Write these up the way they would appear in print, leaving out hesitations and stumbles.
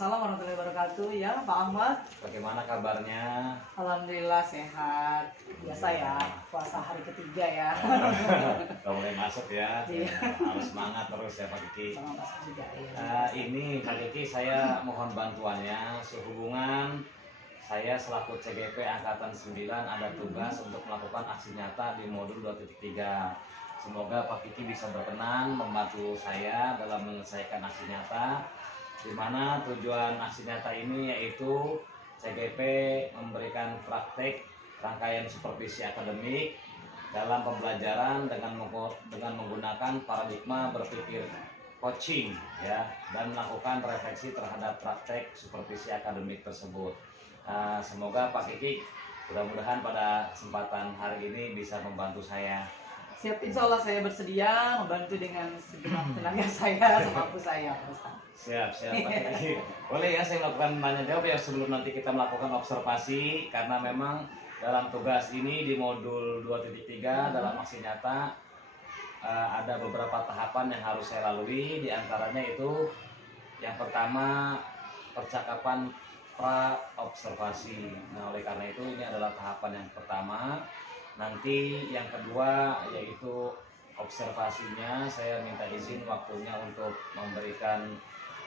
Waalaikumsalam warahmatullahi wabarakatuh. Ya, Pak Ahmad. Bagaimana kabarnya? Alhamdulillah sehat. Biasa ya, puasa hari ketiga ya. Udah mulai masuk ya. Iya. Harus semangat terus ya Pak Kiki. Sama Mas juga ya. Ini Pak Kiki, saya mohon bantuannya sehubungan saya selaku CGP Angkatan 9 ada tugas untuk melakukan aksi nyata di modul 2.3. Semoga Pak Kiki bisa berkenan membantu saya dalam menyelesaikan aksi nyata, di mana tujuan aksi nyata ini yaitu CGP memberikan praktek rangkaian supervisi akademik dalam pembelajaran dengan menggunakan paradigma berpikir coaching ya, dan melakukan refleksi terhadap praktek supervisi akademik tersebut. Semoga Pak Kiki mudah-mudahan pada kesempatan hari ini bisa membantu saya. Siap, insya Allah saya bersedia membantu dengan segenap tenaga saya, semampu saya, Pak Ustaz. Siap Pak Kiki. Boleh ya saya melakukan tanya jawab ya sebelum nanti kita melakukan observasi, karena memang dalam tugas ini di modul 2.3 dalam aksi nyata ada beberapa tahapan yang harus saya lalui. Di antaranya itu yang pertama percakapan pra-observasi. Nah, oleh karena itu ini adalah tahapan yang pertama. Nanti yang kedua yaitu observasinya, saya minta izin waktunya untuk memberikan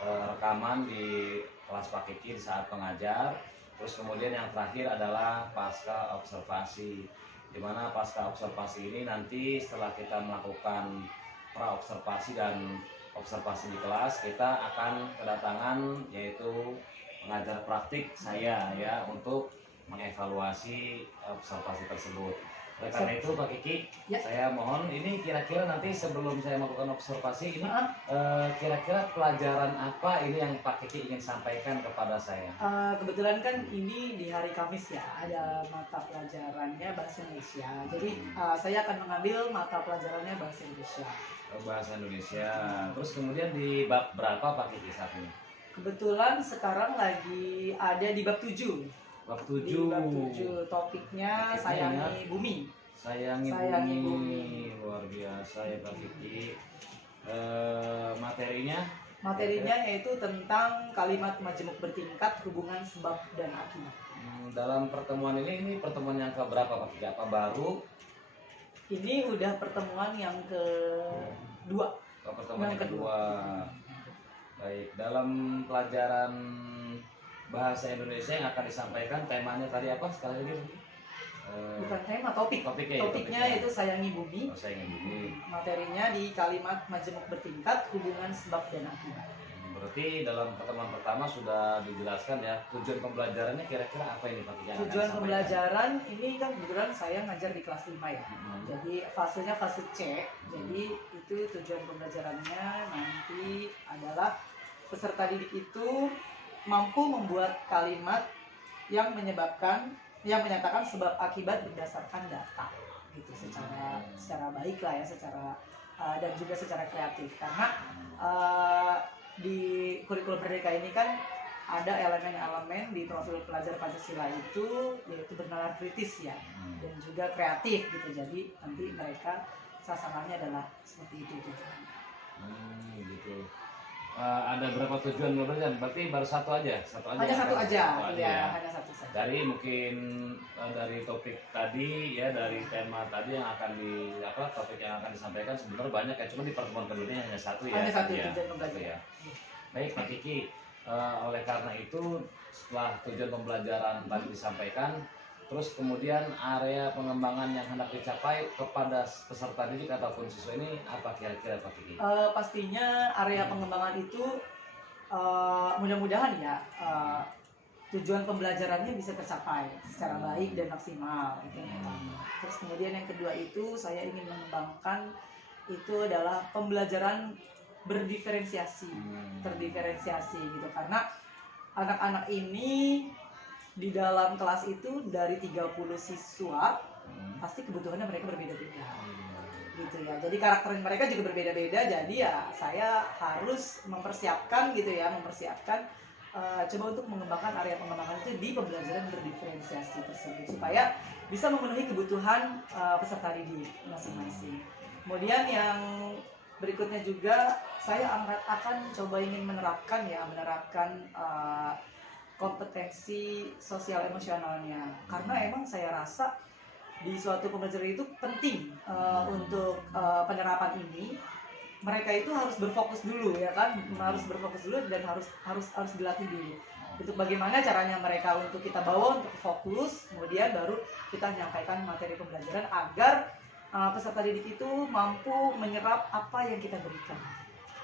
rekaman di kelas Pak Kiki saat mengajar. Terus kemudian yang terakhir adalah pasca observasi, di mana pasca observasi ini nanti setelah kita melakukan pra observasi dan observasi di kelas, kita akan kedatangan yaitu pengajar praktik saya ya untuk mengevaluasi observasi tersebut. Oleh karena itu Pak Kiki, ya, saya mohon ini kira-kira nanti sebelum saya melakukan observasi ini kira-kira pelajaran apa ini yang Pak Kiki ingin sampaikan kepada saya? Kebetulan kan ini di hari Kamis ya, ada mata pelajarannya bahasa Indonesia. Jadi saya akan mengambil mata pelajarannya bahasa Indonesia. Bahasa Indonesia. Terus kemudian di bab berapa Pak Kiki saat ini? Kebetulan sekarang lagi ada di bab 7. Bab 7. Di bab 7 topiknya Sayangi Bumi. Sayangi Bumi. Luar biasa ya Pak Kiki. Materinya yaitu tentang kalimat majemuk bertingkat, hubungan sebab dan akibat. Dalam pertemuan ini pertemuan yang keberapa Pak Kiki? Apa baru? Ini udah pertemuan yang kedua. Pertemuan yang kedua. Baik, dalam pelajaran bahasa Indonesia yang akan disampaikan temanya tadi apa sekali lagi? Bukan tema, topiknya itu Sayangi Bumi. Sayangi Bumi. Materinya di kalimat majemuk bertingkat, hubungan sebab dan akibat. Berarti dalam pertemuan pertama sudah dijelaskan ya tujuan pembelajarannya kira-kira apa ini Pak Kiki? Tujuan pembelajaran ini kan kebetulan saya ngajar di kelas 5 ya. Jadi fasenya fase C. Jadi itu tujuan pembelajarannya nanti adalah peserta didik itu mampu membuat kalimat yang menyatakan sebab akibat berdasarkan data gitu, secara baik lah ya, dan juga secara kreatif, karena di kurikulum Merdeka ini kan ada elemen-elemen di profil pelajar Pancasila itu yaitu bernalar kritis ya, dan juga kreatif gitu. Jadi nanti mereka sasarannya adalah seperti itu tujuannya. Gitu. Ada berapa tujuan pembelajaran? Berarti baru satu aja? Hanya satu aja. Hanya satu saja. Dari mungkin dari topik tadi ya, dari tema tadi yang akan topik yang akan disampaikan sebenarnya banyak ya, cuma di pertemuan kedua ini hanya satu ya. Hanya satu tujuan pembelajaran. Ya. Baik Pak Kiki, oleh karena itu setelah tujuan pembelajaran tadi disampaikan, terus kemudian area pengembangan yang hendak dicapai kepada peserta didik ataupun siswa ini apa kira-kira Pak Kiki? Pastinya area pengembangan itu mudah-mudahan ya tujuan pembelajarannya bisa tercapai secara baik dan maksimal. Itu yang pertama. Terus kemudian yang kedua itu saya ingin mengembangkan itu adalah pembelajaran berdiferensiasi, terdiferensiasi gitu, karena anak-anak ini di dalam kelas itu dari 30 siswa pasti kebutuhannya mereka berbeda-beda gitu ya. Jadi karakter mereka juga berbeda-beda. Jadi ya saya harus mempersiapkan coba untuk mengembangkan area pengembangan itu di pembelajaran berdiferensiasi tersebut supaya bisa memenuhi kebutuhan peserta didik masing-masing. Kemudian yang berikutnya juga saya akan coba ingin menerapkan kompetensi sosial emosionalnya, karena emang saya rasa di suatu pembelajaran itu penting untuk penerapan ini. Mereka itu harus berfokus dulu ya kan, harus berfokus dulu dan harus dilatih dulu untuk bagaimana caranya mereka untuk kita bawa untuk fokus, kemudian baru kita menyampaikan materi pembelajaran agar peserta didik itu mampu menyerap apa yang kita berikan.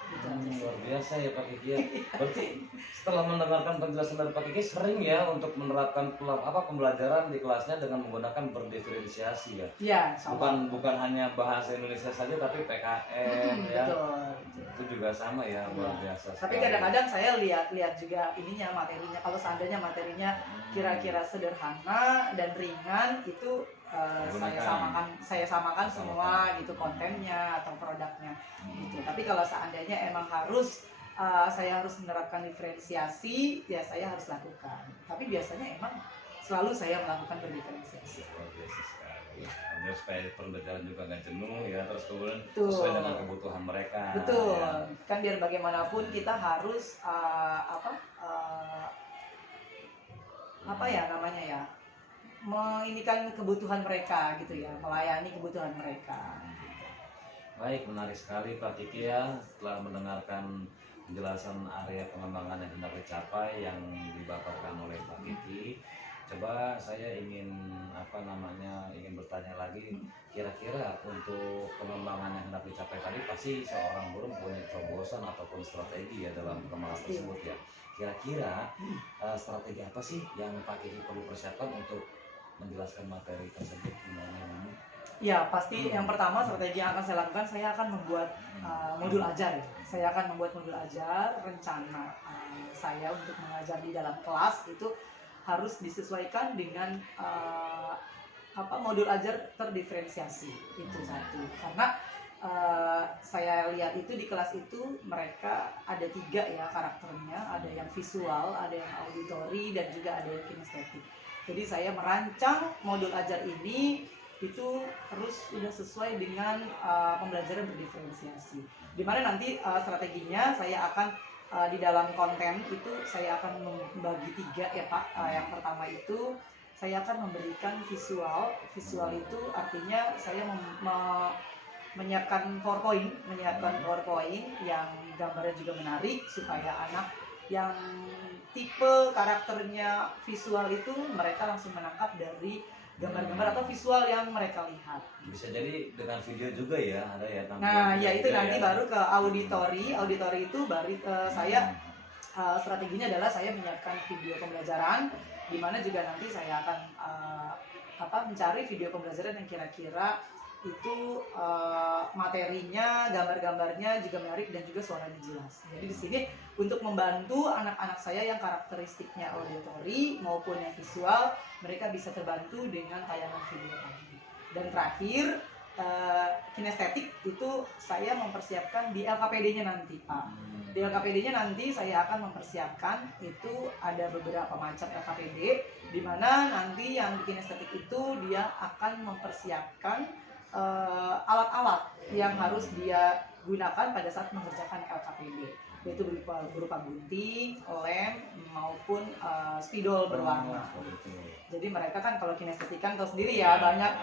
Gitu aja sih. Luar biasa ya Pak Kiki ya. Berarti setelah mendengarkan penjelasan dari Pak Kiki sering ya untuk menerapkan pembelajaran di kelasnya dengan menggunakan berdiferensiasi ya. Ya, sama. Bukan hanya bahasa Indonesia saja tapi PKN ya. Betul. Itu juga sama ya, luar biasa. Tapi sekali. kadang-kadang saya lihat juga ininya, materinya. Kalau seandainya materinya kira-kira sederhana dan ringan, itu saya samakan semua gitu, kontennya atau produknya gitu. Tapi kalau seandainya emang saya harus menerapkan diferensiasi, ya saya harus lakukan. Tapi biasanya emang selalu saya melakukan berdiferensiasi. Luar biasa sekali. Biar supaya pembelajaran juga nggak jenuh ya, terus kemudian Betul. sesuai dengan kebutuhan mereka. Betul. Ya. Kan biar bagaimanapun kita harus menginikan kebutuhan mereka gitu ya, melayani kebutuhan mereka. Baik, menarik sekali Pak Kiki ya, setelah mendengarkan penjelasan area pengembangan yang hendak dicapai yang dipaparkan oleh Pak Kiki. Coba saya ingin bertanya lagi, kira-kira untuk pengembangan yang hendak dicapai tadi pasti seorang guru punya terobosan ataupun strategi ya dalam pengembangan tersebut ya. Kira-kira strategi apa sih yang Pak Kiki perlu persiapkan untuk menjelaskan materi tersebut? Ya, pasti yang pertama strategi yang akan saya lakukan, saya akan membuat modul ajar. Saya akan membuat modul ajar. Rencana saya untuk mengajar di dalam kelas itu harus disesuaikan dengan modul ajar terdiferensiasi. Itu satu. Karena saya lihat itu di kelas itu mereka ada 3 ya karakternya, ada yang visual, ada yang auditori, dan juga ada yang kinestetik. Jadi saya merancang modul ajar ini itu harus sudah sesuai dengan pembelajaran berdiferensiasi. Dimana nanti strateginya saya akan di dalam konten itu saya akan membagi 3 ya Pak. Yang pertama itu saya akan memberikan visual. Visual itu artinya saya menyiapkan PowerPoint yang gambarnya juga menarik supaya anak yang tipe karakternya visual itu mereka langsung menangkap dari gambar-gambar atau visual yang mereka lihat. Bisa jadi dengan video juga ya, ada ya. Nah, ya itu nanti baru ke auditori. Auditori itu baru saya strateginya adalah saya menyiapkan video pembelajaran, di mana juga nanti saya akan mencari video pembelajaran yang kira-kira itu materinya, gambar-gambarnya juga menarik dan juga suaranya jelas. Jadi di sini untuk membantu anak-anak saya yang karakteristiknya auditori maupun yang visual, mereka bisa terbantu dengan tayangan video tadi. Dan terakhir kinestetik itu saya mempersiapkan di LKPD-nya nanti Pak. Di LKPD-nya nanti saya akan mempersiapkan itu ada beberapa macam LKPD, di mana nanti yang kinestetik itu dia akan mempersiapkan alat-alat yang harus dia gunakan pada saat mengerjakan LKPD, yaitu berupa gunting, lem, maupun spidol berwarna. Jadi mereka kan kalau kinestetik kan tahu sendiri ya, banyak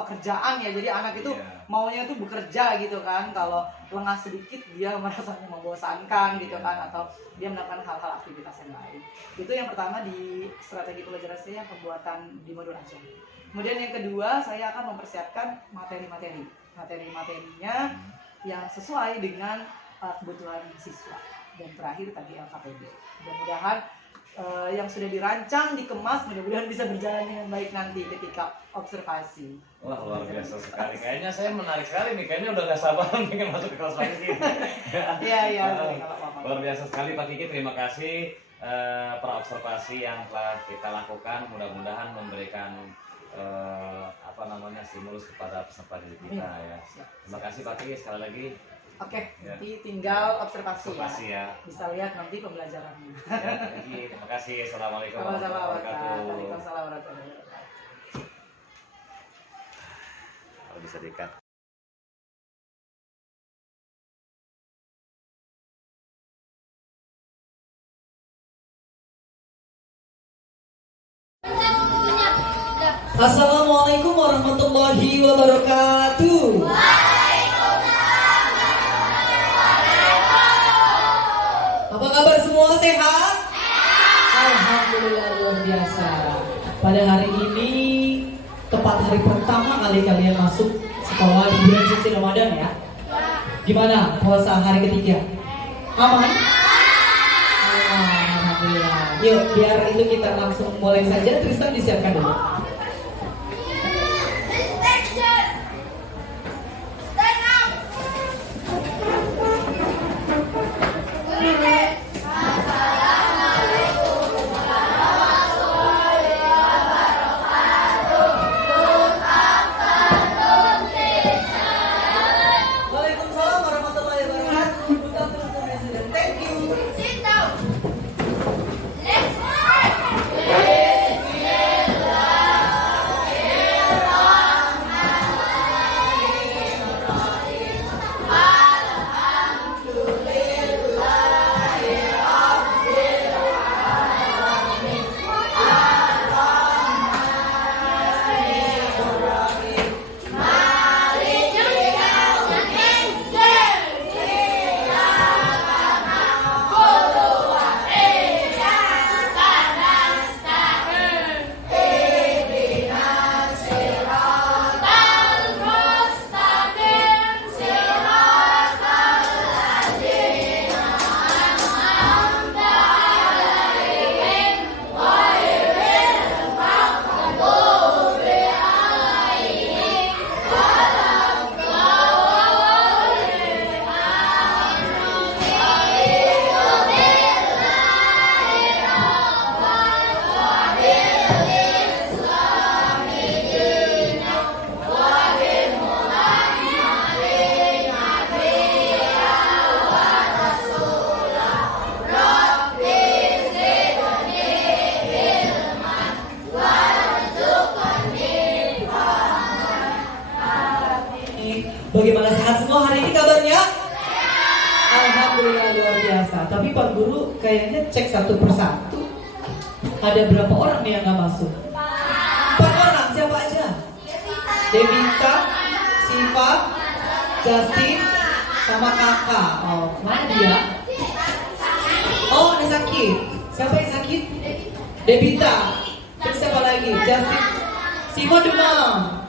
pekerjaan ya, jadi anak itu maunya itu bekerja gitu kan, kalau lengah sedikit dia merasa membosankan gitu kan, atau dia melakukan hal-hal aktivitas yang lain. Itu yang pertama di strategi pembelajaran saya, pembuatan di modul ajar. Kemudian yang kedua, saya akan mempersiapkan materi-materinya yang sesuai dengan kebutuhan siswa. Dan terakhir tadi LKPD. Mudah-mudahan yang sudah dirancang, dikemas, mudah-mudahan bisa berjalan dengan baik nanti ketika observasi. Wah, luar biasa sekali. Kayaknya saya menarik sekali nih. Kayaknya udah gak sabar pengen masuk ke kelas lagi. Iya. Luar biasa sekali Pak Kiki. Terima kasih observasi yang telah kita lakukan. Mudah-mudahan memberikan stimulus kepada peserta didik kita ya. Terima kasih Pak Kiki sekali lagi. Oke, nanti tinggal observasi ya. Bisa lihat nanti pembelajarannya. Ya, terima kasih. Assalamualaikum warahmatullahi wabarakatuh. Waalaikumsalam warahmatullahi wabarakatuh. Kalau bisa diikat. Assalamualaikum warahmatullahi wabarakatuh. Apa kabar semua, sehat? Alhamdulillah, luar biasa. Pada hari ini tepat hari pertama kali kalian masuk sekolah di bulan suci Ramadan ya. Gimana puasa hari ketiga? Aman? Alhamdulillah. Yuk, biar itu kita langsung mulai saja. Tristan disiapkan dulu. Waalaikumsalam warahmatullahi wabarakatuh. Bukan untuk presiden. Thank you. Bagaimana, sehat semua hari ini kabarnya? Alhamdulillah, luar biasa. Tapi Pak Guru kayaknya cek satu persatu. Ada berapa orang nih yang nggak masuk? 4 orang, siapa aja? Devita, Siva, Justin, sama kakak. Oh, mana dia? Oh, ini sakit. Siapa yang sakit? Devita. Terus siapa lagi? Justin. Siva demam.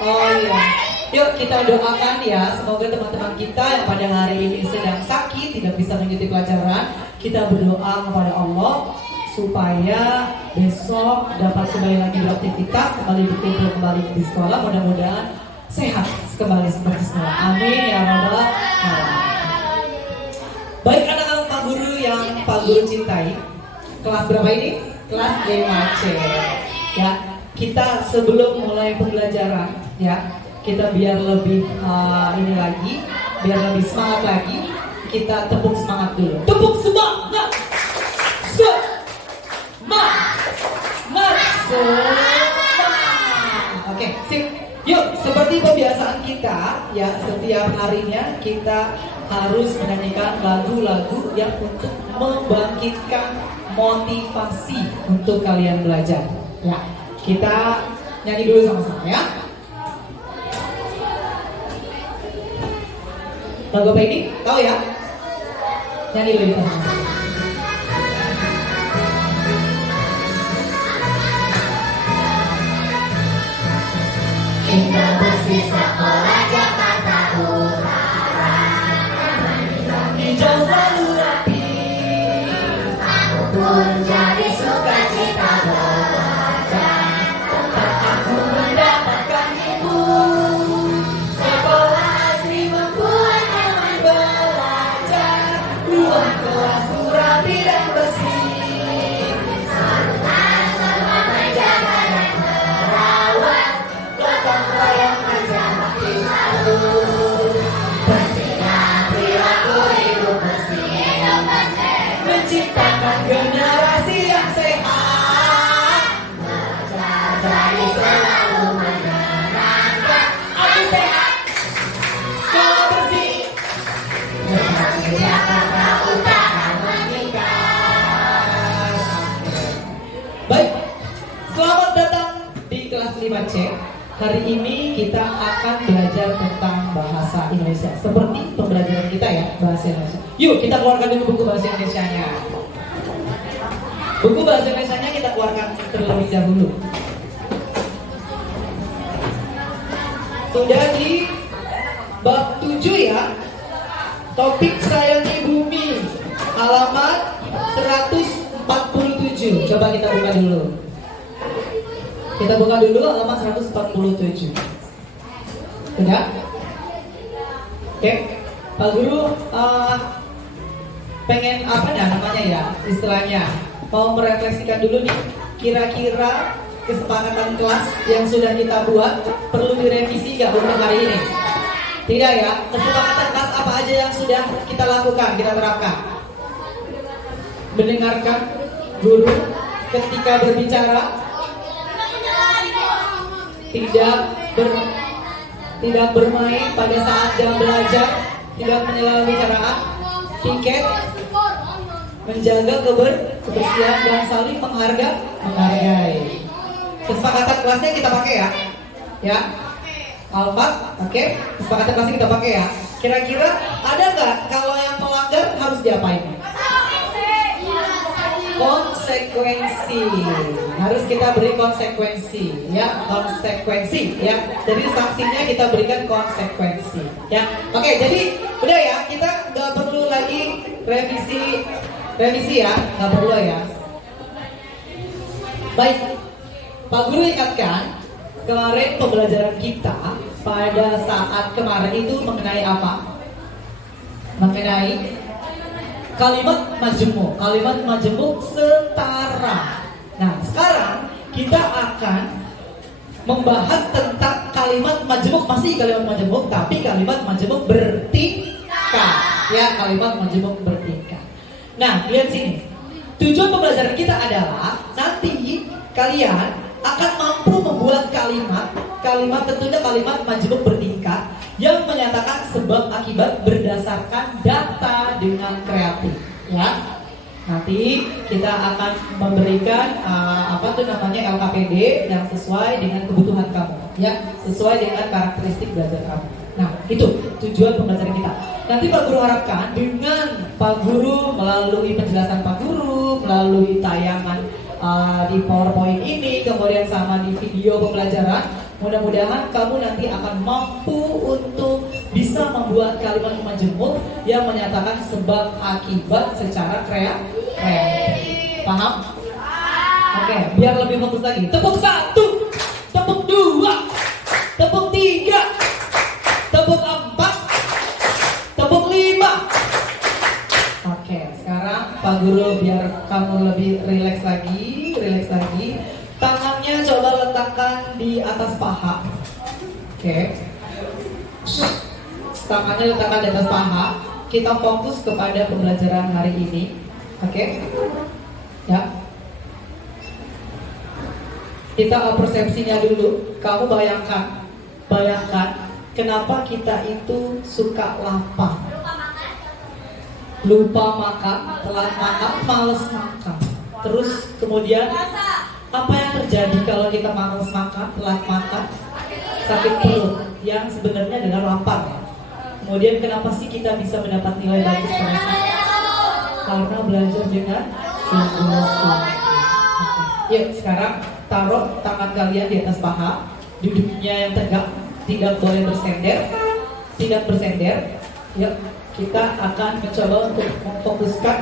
Oh iya. Yuk kita doakan ya, semoga teman-teman kita yang pada hari ini sedang sakit, tidak bisa mengikuti pelajaran, kita berdoa kepada Allah supaya besok dapat kembali lagi beraktivitas, kembali berkumpul kembali di sekolah, mudah-mudahan sehat kembali seperti semula. Amin ya rabbal alamin. Baik anak-anak Pak Guru yang Pak Guru cintai, kelas berapa ini? Kelas 5C. Ya, kita sebelum mulai pembelajaran ya, kita biar lebih ini lagi, biar lebih semangat lagi, kita tepuk semangat dulu. Tepuk semangat, semangat. Oke, sip. Yuk, seperti kebiasaan kita ya, setiap harinya kita harus menyanyikan lagu-lagu yang untuk membangkitkan motivasi untuk kalian belajar. Ya, kita nyanyi dulu sama-sama ya. Lagu apa ini? Tahu ya? Nyanyi dulu kita sama-sama. Kita bersih sekolah Jakarta Utara, hijau selalu rapi, aku pun jadi sukacita belajar. Tempat aku mendapatkan ilmu, sekolah asri membuat nyaman belajar. Ruang kelas rapi dan bersih, saluran selamat menjaga dan merawat. Gotong royong kerja bakti selalu, bersihkan perilaku hidup bersih, menciptakan generasi yang sehat. Belajar jadi selalu menyenangkan. Aku sehat, sekolah bersih, generasi Jakarta Utara meningkat. Baik, selamat datang di 5C. Hari ini kita akan belajar tentang bahasa Indonesia. Seperti pembelajaran kita ya, bahasa Indonesia. Yuk kita keluarkan dulu buku bahasa Indonesianya. Buku bahasa Indonesianya kita keluarkan terlebih dahulu. Sudah di bab 7 ya. Topik sayangi bumi. Halaman 147. Coba kita buka dulu. Kita buka dulu halaman 147. Sudah? Oke. Pak Guru pengen apa namanya ya istilahnya, mau merefleksikan dulu nih, kira-kira kesepakatan kelas yang sudah kita buat perlu direvisi nggak untuk hari ini? Tidak ya? Kesepakatan kelas apa aja yang sudah kita lakukan, kita terapkan? Mendengarkan guru ketika berbicara, tidak bermain pada saat jam belajar, tidak menyela pembicaraan, piket, menjaga kebersihan dan saling menghargai. Kesepakatan kelasnya kita pakai ya. Alfat, oke. Kesepakatan kelasnya kita pakai ya. Kira-kira ada nggak kalau yang melanggar harus diapain? Konsekuensi. Harus kita beri konsekuensi ya, konsekuensi ya. Jadi sanksinya kita berikan konsekuensi ya. Oke, jadi udah ya, kita nggak perlu lagi revisi ya, nggak perlu ya. Baik, Pak Guru ingatkan kemarin pembelajaran kita pada saat kemarin itu mengenai apa? Mengenai kalimat majemuk setara. Nah, sekarang kita akan membahas tentang kalimat majemuk, masih kalimat majemuk, tapi kalimat majemuk bertingkah. Ya, kalimat majemuk bertingkah. Nah, lihat sini. Tujuan pembelajaran kita adalah nanti kalian akan mampu membuat kalimat tentunya kalimat majemuk bertingkah yang menyatakan sebab akibat berdasarkan data dengan kreatif ya. Nanti kita akan memberikan LKPD yang sesuai dengan kebutuhan kamu ya, sesuai dengan karakteristik belajar kamu. Nah, itu tujuan pembelajaran kita. Nanti Pak Guru harapkan dengan Pak Guru melalui penjelasan Pak Guru, melalui tayangan di PowerPoint ini, kemudian sama di video pembelajaran, mudah-mudahan kamu nanti akan mampu untuk bisa membuat kalimat majemuk yang menyatakan sebab akibat secara kreatif. Paham? Oke, biar lebih fokus lagi. Tepuk 1, tepuk 2, tepuk 3, tepuk 4, tepuk 5. Oke, sekarang Pak Guru biar kamu lebih rileks lagi. Tangannya coba letakkan di atas paha. Oke. Tangannya letakkan di atas paha. Kita fokus kepada pembelajaran hari ini. Oke. Ya. Kita persepsinya dulu. Kamu bayangkan kenapa kita itu suka lapar. Lupa makan, telat makan, males makan. Terus kemudian apa yang terjadi kalau kita males makan, telat makan, sakit perut yang sebenarnya adalah lapar. Kemudian kenapa sih kita bisa mendapat nilai bagus pada saat? Karena belajar dengan sungguh-sungguh. Yuk sekarang taruh tangan kalian di atas paha, duduknya yang tegak, tidak boleh bersender. Yuk kita akan mencoba untuk memfokuskan,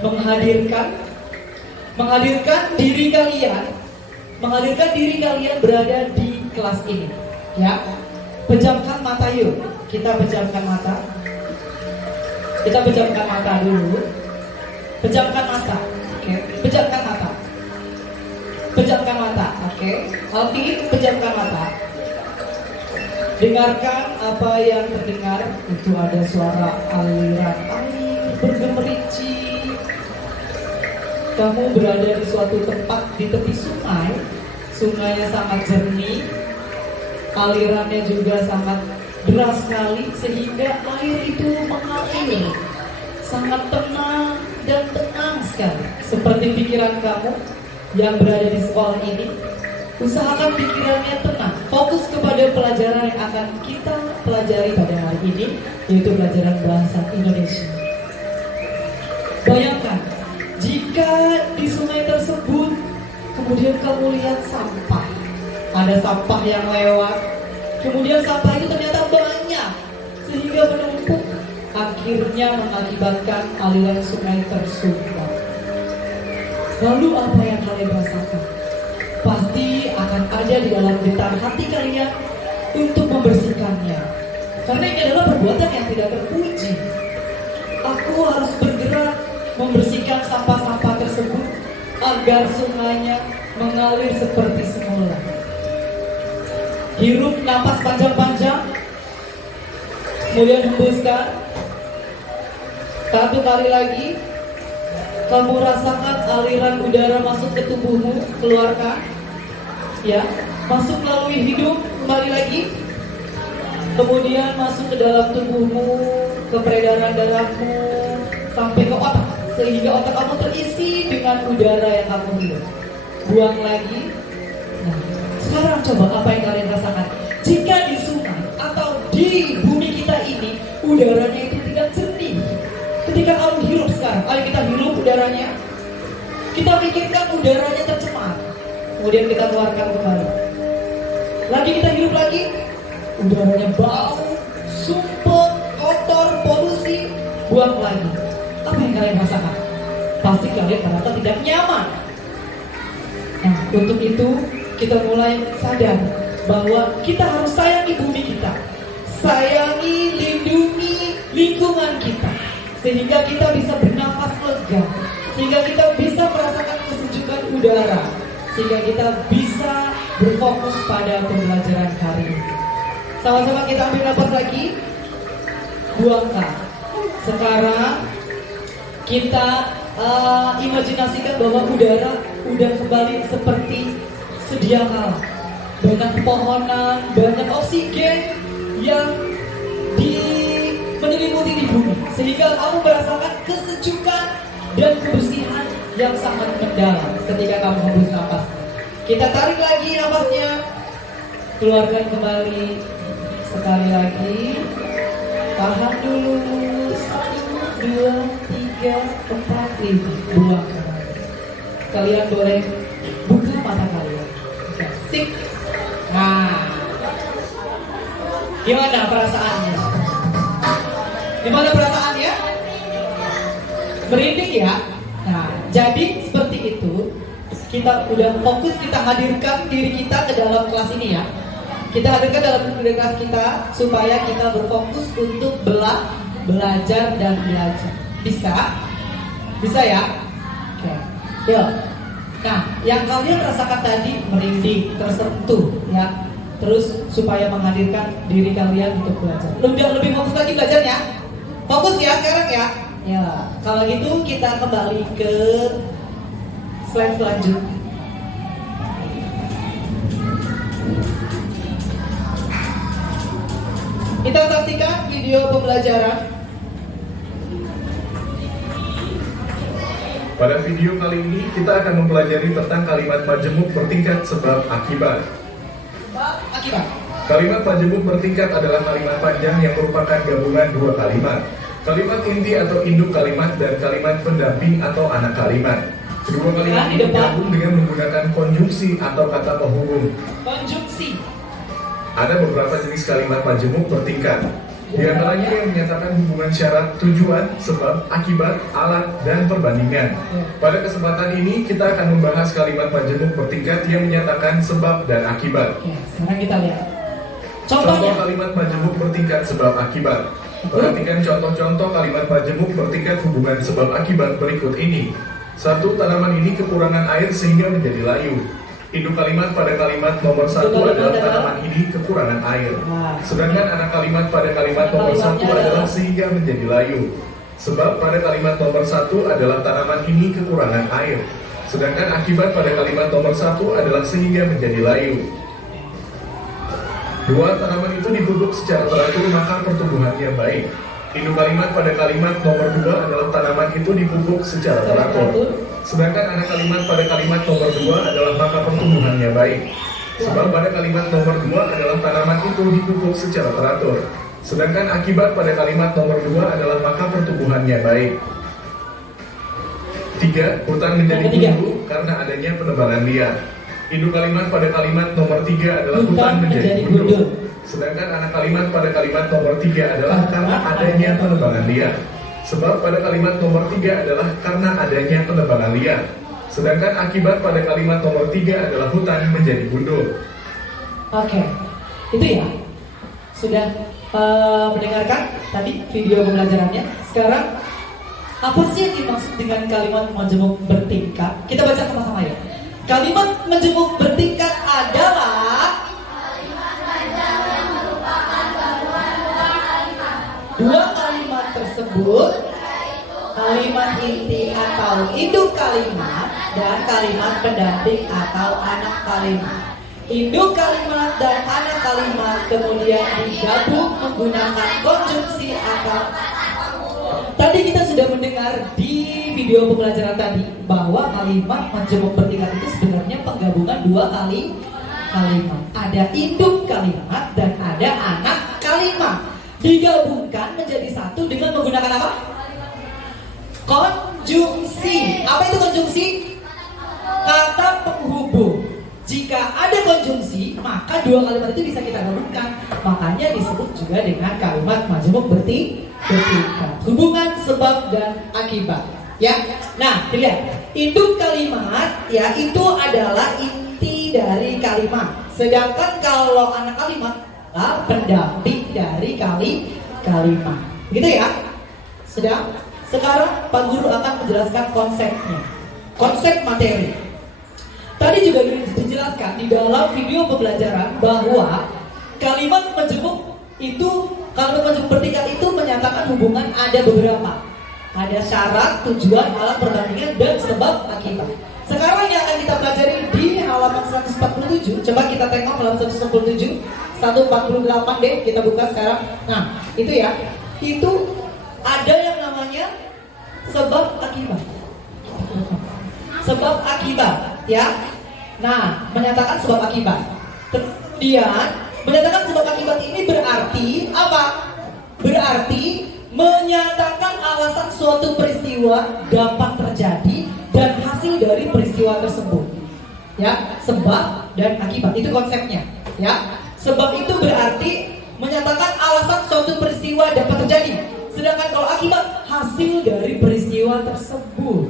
menghadirkan diri kalian berada di kelas ini ya. Pejamkan mata yuk. Kita pejamkan mata dulu. Pejamkan mata. Oke, pejamkan mata. Oke. Alfi, pejamkan mata. Dengarkan apa yang terdengar. Itu ada suara aliran air bergemericik. Kamu berada di suatu tempat di tepi sungai. Sungainya sangat jernih, alirannya juga sangat deras sekali, sehingga air itu mengalir sangat tenang dan tenang sekali. Seperti pikiran kamu yang berada di sekolah ini, Usahakan pikirannya tenang, fokus kepada pelajaran yang akan kita pelajari pada hari ini, yaitu pelajaran bahasa Indonesia. Bayangkan, jika di sungai tersebut kemudian kamu lihat sampah, ada sampah yang lewat, kemudian sampah itu ternyata banyak sehingga menumpuk, akhirnya mengakibatkan aliran sungai tersumbat. Lalu apa yang kalian rasakan? Pasti akan ada di dalam getah hati kalian untuk membersihkannya. Karena ini adalah perbuatan yang tidak terpuji. Aku harus bergerak membersihkan sampah-sampah tersebut agar sungainya mengalir seperti semula. Hirup napas panjang-panjang, kemudian hembuskan. Satu kali lagi. Kamu rasakan aliran udara masuk ke tubuhmu, keluarkan. Ya, masuk melalui hidung, kembali lagi. Kemudian masuk ke dalam tubuhmu, ke peredaran darahmu, sampai ke otak, sehingga otak kamu terisi dengan udara yang kamu hirup. Buang lagi. Nah, sekarang coba apa yang kalian rasakan? Jika di sungai atau di bumi kita ini udaranya itu tidak jernih, ketika kamu hirup sekarang, ayo kita hirup udaranya. Kita pikirkan udaranya tercemar, kemudian kita keluarkan kembali. Lagi kita hirup lagi, udaranya bau, sumpah, kotor, polusi, buang lagi. Apa yang kalian rasakan? Pasti kalian merasa tidak nyaman. Nah, untuk itu kita mulai sadar bahwa kita harus sayangi bumi kita, sayangi, lindungi lingkungan kita, sehingga kita bisa bernafas lega, sehingga kita bisa merasakan kesejukan udara, sehingga kita bisa berfokus pada pembelajaran hari ini. Sama-sama kita ambil nafas lagi, buangkan. Sekarang kita imajinasikan bahwa udara udah kembali seperti sedia kala. Banyak pepohonan, banyak oksigen yang menyelimuti di bumi, sehingga kamu merasakan kesejukan dan kebersihan yang sangat mendalam ketika kamu hembus nafas. Kita tarik lagi nafasnya, keluarkan kembali. Sekali lagi, tahan dulu. 1, 2, 3, 4, 5. Buang kembali. Kalian boleh buka mata kalian. Sip. Nah, gimana perasaannya? Gimana perasaannya? Merinding ya? Nah, jadi seperti itu. Kita udah fokus, kita hadirkan diri kita ke dalam kelas ini ya. Kita hadirkan dalam kelas kita supaya kita berfokus untuk belajar dan belajar. Bisa? Bisa ya? Oke. Yuk. Nah, yang kalian rasakan tadi merinding, tersentuh ya. Terus supaya menghadirkan diri kalian untuk belajar. Udah lebih fokus lagi belajarnya? Fokus ya sekarang ya. Ya, kalau gitu kita kembali ke slide selanjutnya. Kita saksikan video pembelajaran. Pada video kali ini kita akan mempelajari tentang kalimat majemuk bertingkat sebab akibat. Akibat. Kalimat majemuk bertingkat adalah kalimat panjang yang merupakan gabungan dua kalimat. Kalimat inti atau induk kalimat dan kalimat pendamping atau anak kalimat. Kedua kalimat ini digabung dengan menggunakan konjungsi atau kata penghubung. Konjungsi. Ada beberapa jenis kalimat majemuk bertingkat. Di antaranya yang menyatakan hubungan syarat, tujuan, sebab, akibat, alat, dan perbandingan. Pada kesempatan ini kita akan membahas kalimat majemuk bertingkat yang menyatakan sebab dan akibat. Oke, sekarang kita lihat. Contoh kalimat majemuk bertingkat sebab akibat. Perhatikan contoh-contoh kalimat majemuk bertingkat hubungan sebab akibat berikut ini. 1. Tanaman ini kekurangan air sehingga menjadi layu. Induk kalimat pada kalimat nomor 1 adalah tanaman ini kekurangan air. Sedangkan anak kalimat pada kalimat nomor 1 adalah sehingga menjadi layu. Sebab pada kalimat nomor 1 adalah tanaman ini kekurangan air. Sedangkan akibat pada kalimat nomor 1 adalah sehingga menjadi layu. 2. Tanaman itu dipupuk secara teratur maka pertumbuhannya baik. Induk kalimat pada kalimat nomor 2 adalah tanaman itu dipupuk secara teratur. Sedangkan anak kalimat pada kalimat nomor 2 adalah maka pertumbuhannya baik. Sebab pada kalimat nomor 2 adalah tanaman itu dipupuk secara teratur. Sedangkan akibat pada kalimat nomor 2 adalah maka pertumbuhannya baik. 3. Hutan menjadi gundul karena adanya penebangan liar. Induk kalimat pada kalimat nomor 3 adalah hutan menjadi gundul. Sedangkan anak kalimat pada kalimat nomor 3 adalah karena adanya penebangan liar. Sebab pada kalimat nomor 3 adalah karena adanya penebangan liar. Sedangkan akibat pada kalimat nomor 3 adalah hutan menjadi gundul. Oke, itu ya. Sudah mendengarkan tadi video pembelajarannya. Sekarang apa sih yang dimaksud dengan kalimat menjemuk bertingkat? Kita baca sama-sama ya. Kalimat menjemuk bertingkat adalah dua kalimat tersebut, kalimat inti atau induk kalimat dan kalimat pendamping atau anak kalimat. Induk kalimat dan anak kalimat kemudian digabung menggunakan konjungsi atau. Tadi kita sudah mendengar di video pembelajaran tadi bahwa kalimat menjemuk bertingkat itu sebenarnya penggabungan dua kalimat. Ada induk kalimat dan ada anak kalimat. Digabungkan menjadi satu dengan menggunakan apa? Konjungsi. Apa itu konjungsi? Kata penghubung. Jika ada konjungsi, maka dua kalimat itu bisa kita gabungkan. Makanya disebut juga dengan kalimat majemuk bertingkat. Hubungan sebab dan akibat. Ya. Nah, dilihat. Induk kalimat ya itu adalah inti dari kalimat. Sedangkan kalau anak kalimat pendamping dari kalimat. Begitu ya? Sudah? Sekarang Pak Guru akan menjelaskan konsepnya. Konsep materi. Tadi juga dijelaskan di dalam video pembelajaran bahwa kalimat menjemuk bertingkat itu menyatakan hubungan ada beberapa. Ada syarat, tujuan, alat perbandingan, dan sebab akibat. Sekarang yang akan kita pelajari di halaman 147. Coba kita tengok halaman 147, 148 deh, kita buka sekarang. Nah, itu ya. Itu ada yang namanya sebab akibat. Sebab akibat, ya. Nah, menyatakan sebab akibat. Kemudian, menyatakan sebab akibat ini berarti apa? Berarti menyatakan alasan suatu peristiwa dapat terjadi dan hasil dari peristiwa tersebut. Ya, sebab dan akibat itu konsepnya, ya. Sebab itu berarti menyatakan alasan suatu peristiwa dapat terjadi. Sedangkan kalau akibat hasil dari peristiwa tersebut.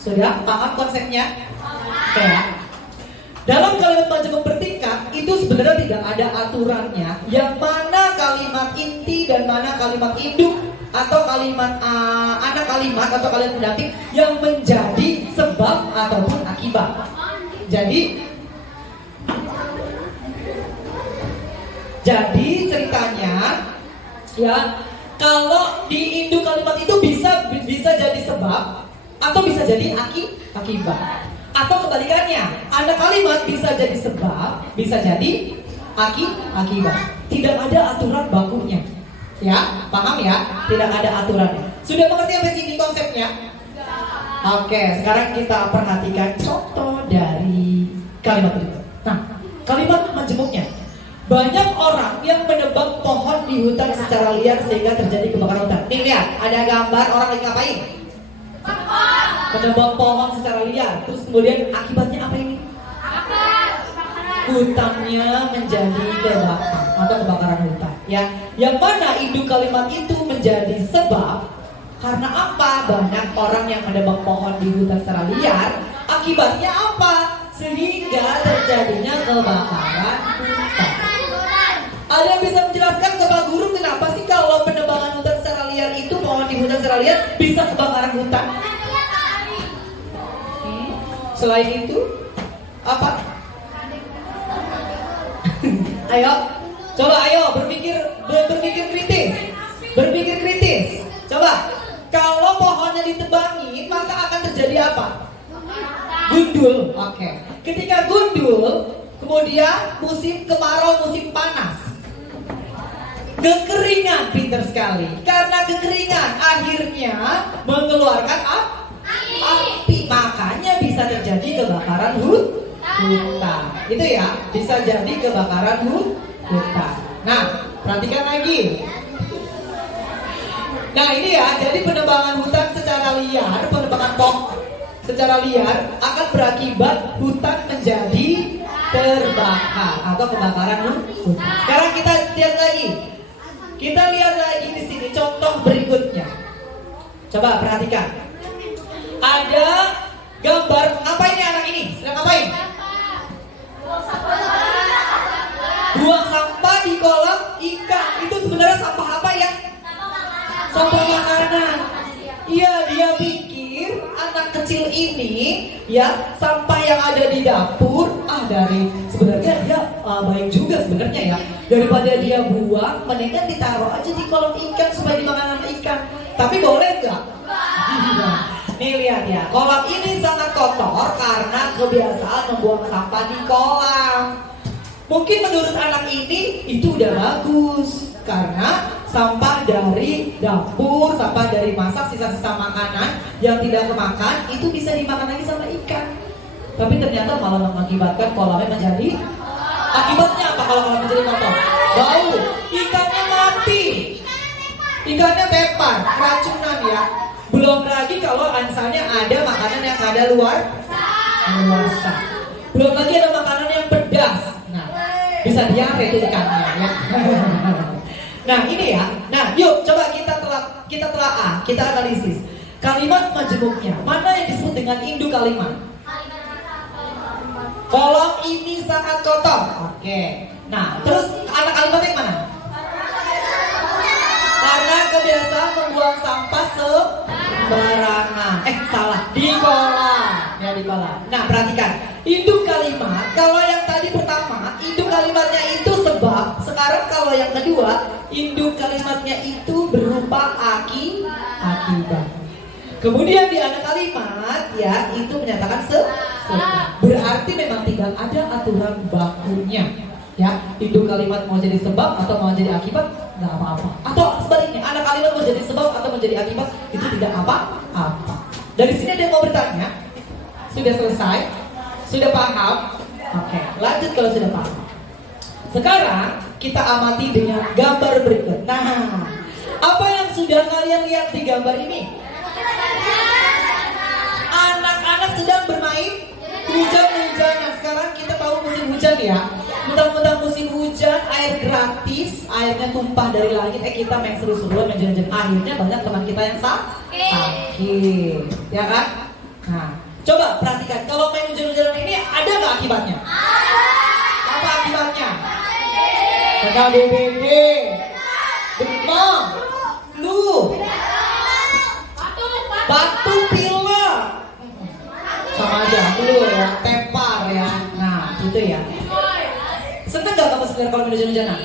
Sudah paham konsepnya? Oke. Dalam kalimat majemuk bertingkat itu sebenarnya tidak ada aturannya. Yang mana kalimat inti dan mana kalimat induk atau kalimat anak kalimat atau kalimat pendamping yang menjadi sebab ataupun akibat. Jadi ceritanya ya, kalau di induk kalimat itu bisa jadi sebab atau bisa jadi akibat. Atau kebalikannya, anak kalimat bisa jadi sebab, bisa jadi akibat. Tidak ada aturan bakunya. Ya, paham ya? Tidak ada aturannya. Sudah mengerti sampai sini konsepnya? Oke, sekarang kita perhatikan contoh dari kalimat berikut. Nah, kalimat majemuknya. Banyak orang yang menebang pohon di hutan secara liar sehingga terjadi kebakaran hutan. Nih lihat, ada gambar orang lagi ngapain? Menebang pohon secara liar. Terus kemudian akibatnya apa ini? Hutannya menjadi kebakaran atau kebakaran hutan. Ya, yang mana induk kalimat itu menjadi sebab karena apa? Banyak orang yang menebang pohon di hutan secara liar. Akibatnya apa? Sehingga terjadinya kebakaran hutan. Ada yang bisa menjelaskan ke Pak Guru kenapa sih kalau penebangan hutan secara liar itu, pohon di hutan secara liar bisa kebakaran hutan? Selain itu apa? Ayo berpikir kritis. Coba, kalau pohonnya ditebangin maka akan terjadi apa? Gundul. Oke. Ketika gundul, kemudian musim kemarau, musim panas, kekeringan, pinter sekali. Karena kekeringan akhirnya mengeluarkan api. Makanya bisa terjadi kebakaran hutan. Itu ya, bisa jadi kebakaran hutan. Nah, perhatikan lagi. Nah ini ya, jadi penebangan hutan secara liar, penebangan pohon secara liar akan berakibat hutan menjadi terbakar atau kebakaran hutan. Sekarang kita lihat lagi. Kita lihat lagi di sini contoh berikutnya. Coba perhatikan. Ada gambar, ngapain nih anak ini? Sedang ngapain? Buang sampah di kolam ikan. Itu sebenarnya sampah apa ya? Sampah makanan. Iya, dia pikir anak kecil ini ya sampah yang ada di dapur dari sebenarnya dia baik juga sebenarnya ya, daripada dia buang mendingan ditaruh aja di kolam ikan supaya dimakan sama ikan. Tapi boleh nggak? Nih lihat ya, kolam ini sangat kotor karena kebiasaan membuang sampah di kolam. Mungkin menurut anak ini itu udah bagus karena sampah dari dapur, sampah dari masak, sisa-sisa makanan yang tidak kemakan itu bisa dimakan lagi sama ikan. Tapi ternyata malah mengakibatkan kolamnya menjadi, akibatnya apa kalau kolam menjadi kotor? Bau, ikannya mati, ikannya tepar, keracunan ya. Belum lagi kalau misalnya ada makanan yang ada luarsa. Belum lagi ada makanan yang pedas. Nah, bisa diare itu ikannya ya. Nah ini ya, nah yuk coba kita telaah, kita analisis kalimat majemuknya. Mana yang disebut dengan induk kalimat? Kolam ini sangat kotor. Oke. Nah terus anak kalimat yang mana? Karena kebiasaan membuang sampah sembarangan. Salah, di kolam. Ya di kolam. Nah perhatikan, induk kalimat. Kalau yang tadi pertama, induk kalimatnya itu sebab. Sekarang kalau yang kedua, induk kalimatnya itu berupa akibat. Kemudian di anak kalimat ya itu menyatakan sebab. Berarti memang tidak ada aturan bakunya. Ya, induk kalimat mau jadi sebab atau mau jadi akibat nggak apa-apa. Atau sebaliknya, anak kalimat mau jadi sebab atau mau jadi akibat itu tidak apa-apa. Dari sini ada yang mau bertanya? Sudah selesai? Sudah paham? Oke, lanjut kalau sudah paham. Sekarang kita amati dengan gambar berikut. Nah, apa yang sudah kalian lihat di gambar ini? Anak-anak sedang bermain hujan-hujanan. Sekarang kita tahu musim hujan ya. Mentang-mentang musim hujan, air gratis, airnya tumpah dari langit. Kita main seru-seruan, main jalan-jalan. Akhirnya banyak teman kita yang sakit, ya kan? Nah, coba perhatikan, kalau main hujan-hujanan ini ada nggak akibatnya? Apa akibatnya? Kena BBB, demam, flu, batuk pilek, sama aja flu ya, tepar ya. Nah, itu ya. Senang gak kamu sebenarnya kalau hujan-hujanan?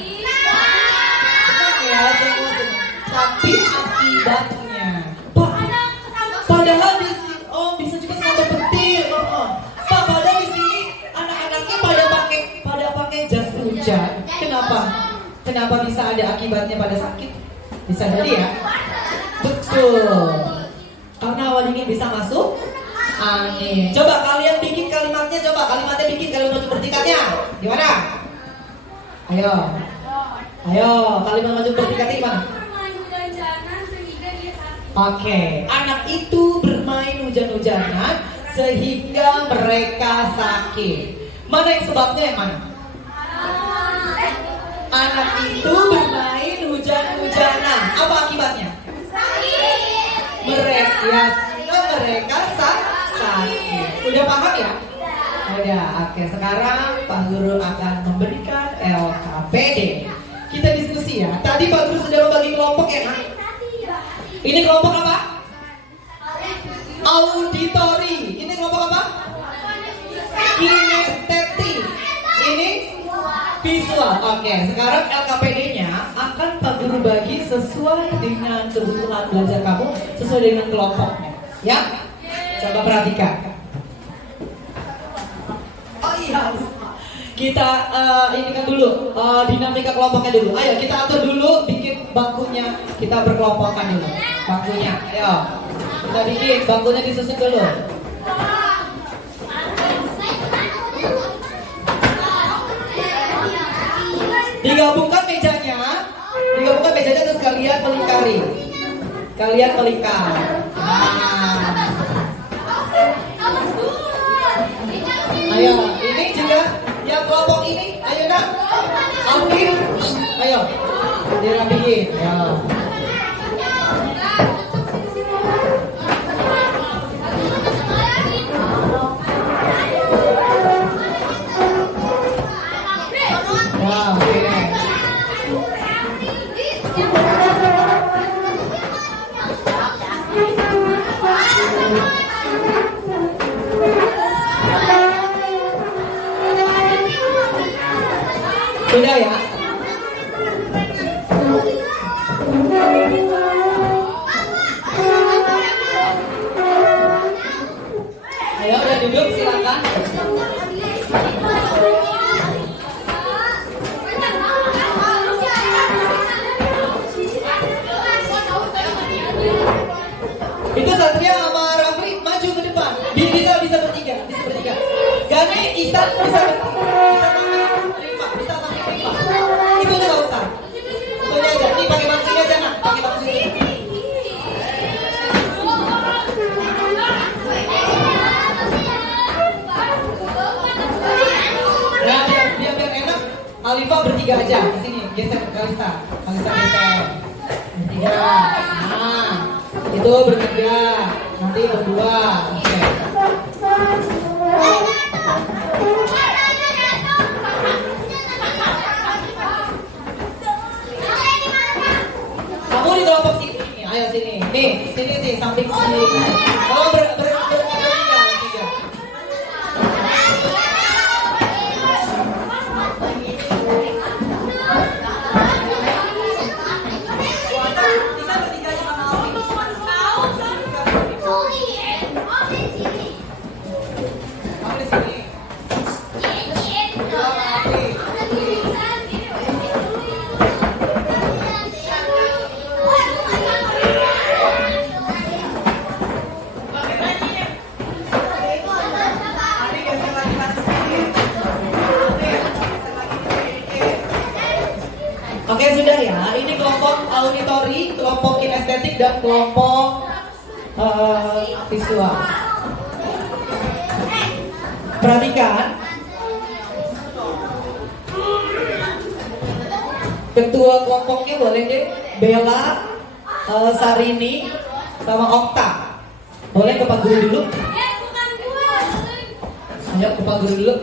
Senang ya, semua senang. Tapi akibatnya, padahal bisa juga sampai petir. Pak, padahal di sini anak-anaknya pada pakai jas hujan. Kenapa bisa ada akibatnya pada sakit? Bisa jadi ya. Betul. Karena awan dingin bisa masuk angin. Coba kalian bikin kalimatnya, kalimatnya bikin kalimat bertikatnya. Gimana? Ayo, kalimat maju bertikatnya gimana? Oke, anak itu bermain hujan-hujanan sehingga mereka sakit. Mana yang sebabnya yang mana? Anak itu bermain hujan-hujanan. Apa akibatnya? Mereka sakit. Udah paham ya? Udah, oke. Sekarang Pak Guru akan memberikan LKPD. Kita diskusi ya. Tadi Pak Guru sudah membagi kelompok ya, Nak? Ini kelompok apa? Auditori. Ini kelompok apa? Kinestetik. Ini visual. Oke, sekarang LKPD-nya akan Pak Guru bagi sesuai dengan kebutuhan belajar kamu, sesuai dengan kelompoknya. Ya? Coba perhatikan. Oh iya, kita ini kan dulu dinamika kelompoknya dulu. Ayo kita atur dulu, bikin bangkunya, kita berkelompokkan dulu bangkunya. Ayo. Kita bikin, bangkunya disusun dulu. Digabungkan mejanya terus kalian melingkari. Kalian melingkar. Nah. Ayo, ini juga yang kelompok ini, ayo nak. Alvin, ayo. Dirapiin, ya. Wow, oke. Sudah ya? Ayo udah duduk silakan. Itu Satria sama Rafli maju ke depan. Bisa bertiga. Gani, Isan bisa bisa sampai Rifa. Itu udah gak usah. Itu aja. Nih pakai bangku aja nak. Pakai bangku. Nah, biar enak. Alifa bertiga aja di sini. Geser Kalista geser. Bertiga. Nah, itu bertiga. Nanti berdua. Oke. Kamu di kelompok sini. Ayo sini. Nih, sini samping sini. Oh, bertiga. Oke sudah ya, ini kelompok auditori, kelompok kinestetik dan kelompok visual. Perhatikan, ketua kelompoknya boleh deh, Bella, Sarini, sama Okta. Boleh ke Pak Guru dulu? Ayo ke Pak Guru dulu.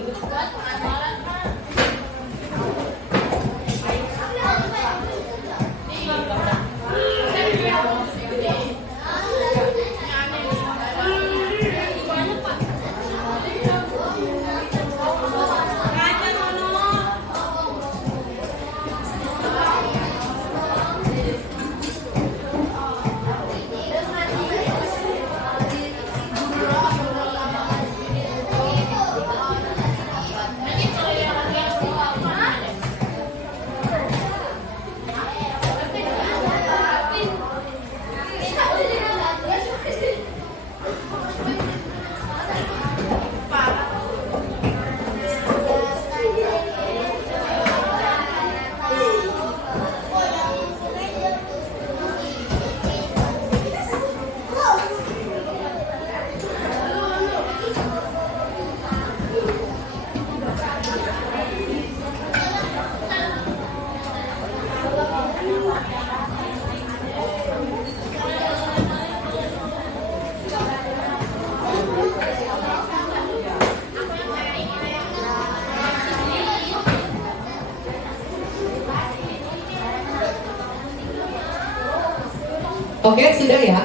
Oke, sudah ya.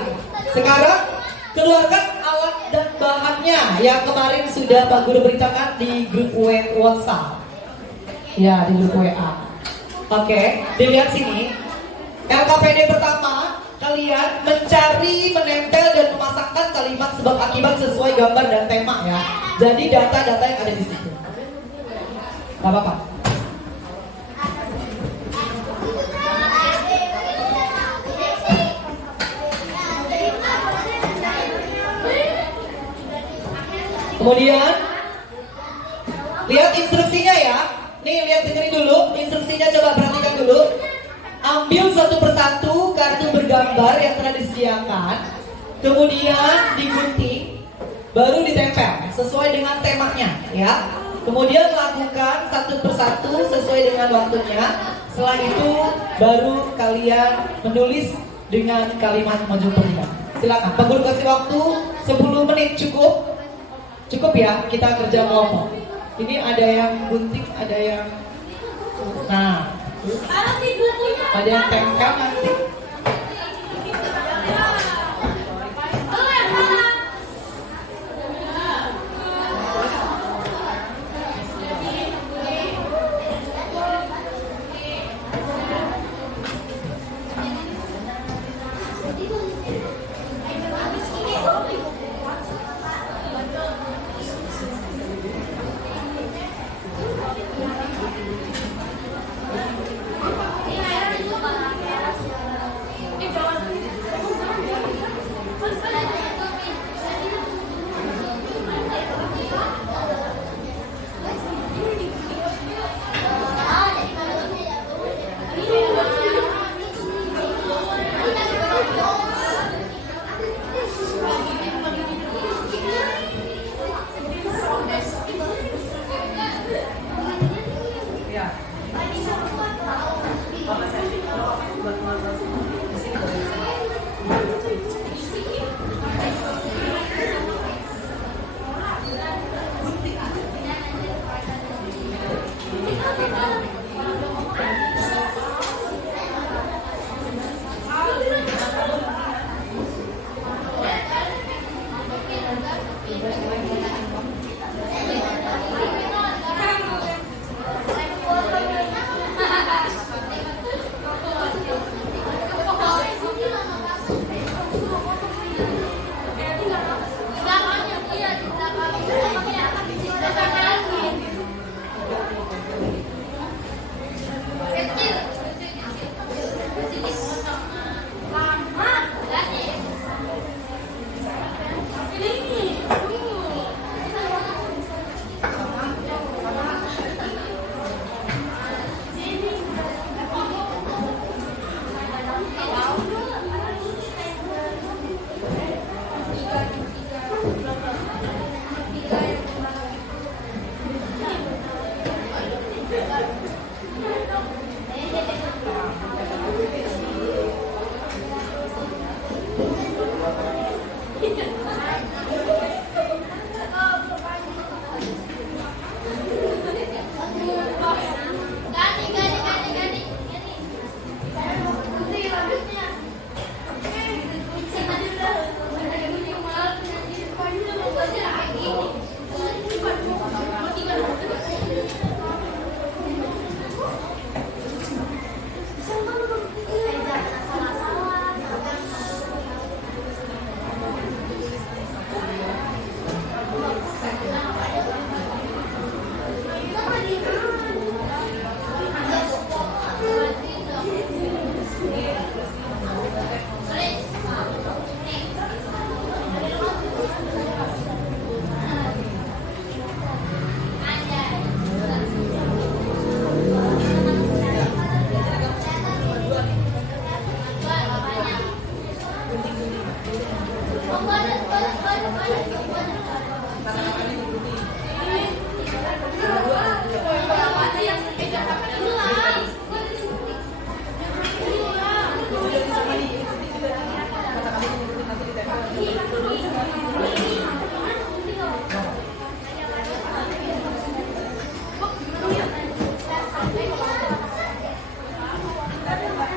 Sekarang keluarkan alat dan bahannya yang kemarin sudah Pak Guru beritakan di grup WhatsApp. Ya, di grup WA. Oke, dilihat sini. LKPD pertama, kalian mencari, menempel dan memasangkan kalimat sebab akibat sesuai gambar dan tema ya. Jadi data-data yang ada di situ. Gak apa-apa. Kemudian lihat instruksinya ya. Nih lihat dengerin dulu instruksinya, coba perhatikan dulu. Ambil satu persatu kartu bergambar yang telah disediakan, kemudian digunting, baru ditempel sesuai dengan temanya ya. Kemudian lakukan satu persatu sesuai dengan waktunya. Setelah itu baru kalian menulis dengan kalimat maju pernikahan. Silakan. Pak Guru kasih waktu 10 menit cukup. Cukup ya, kita kerja kelompok. Ini ada yang gunting, ada yang ada yang tempel nanti.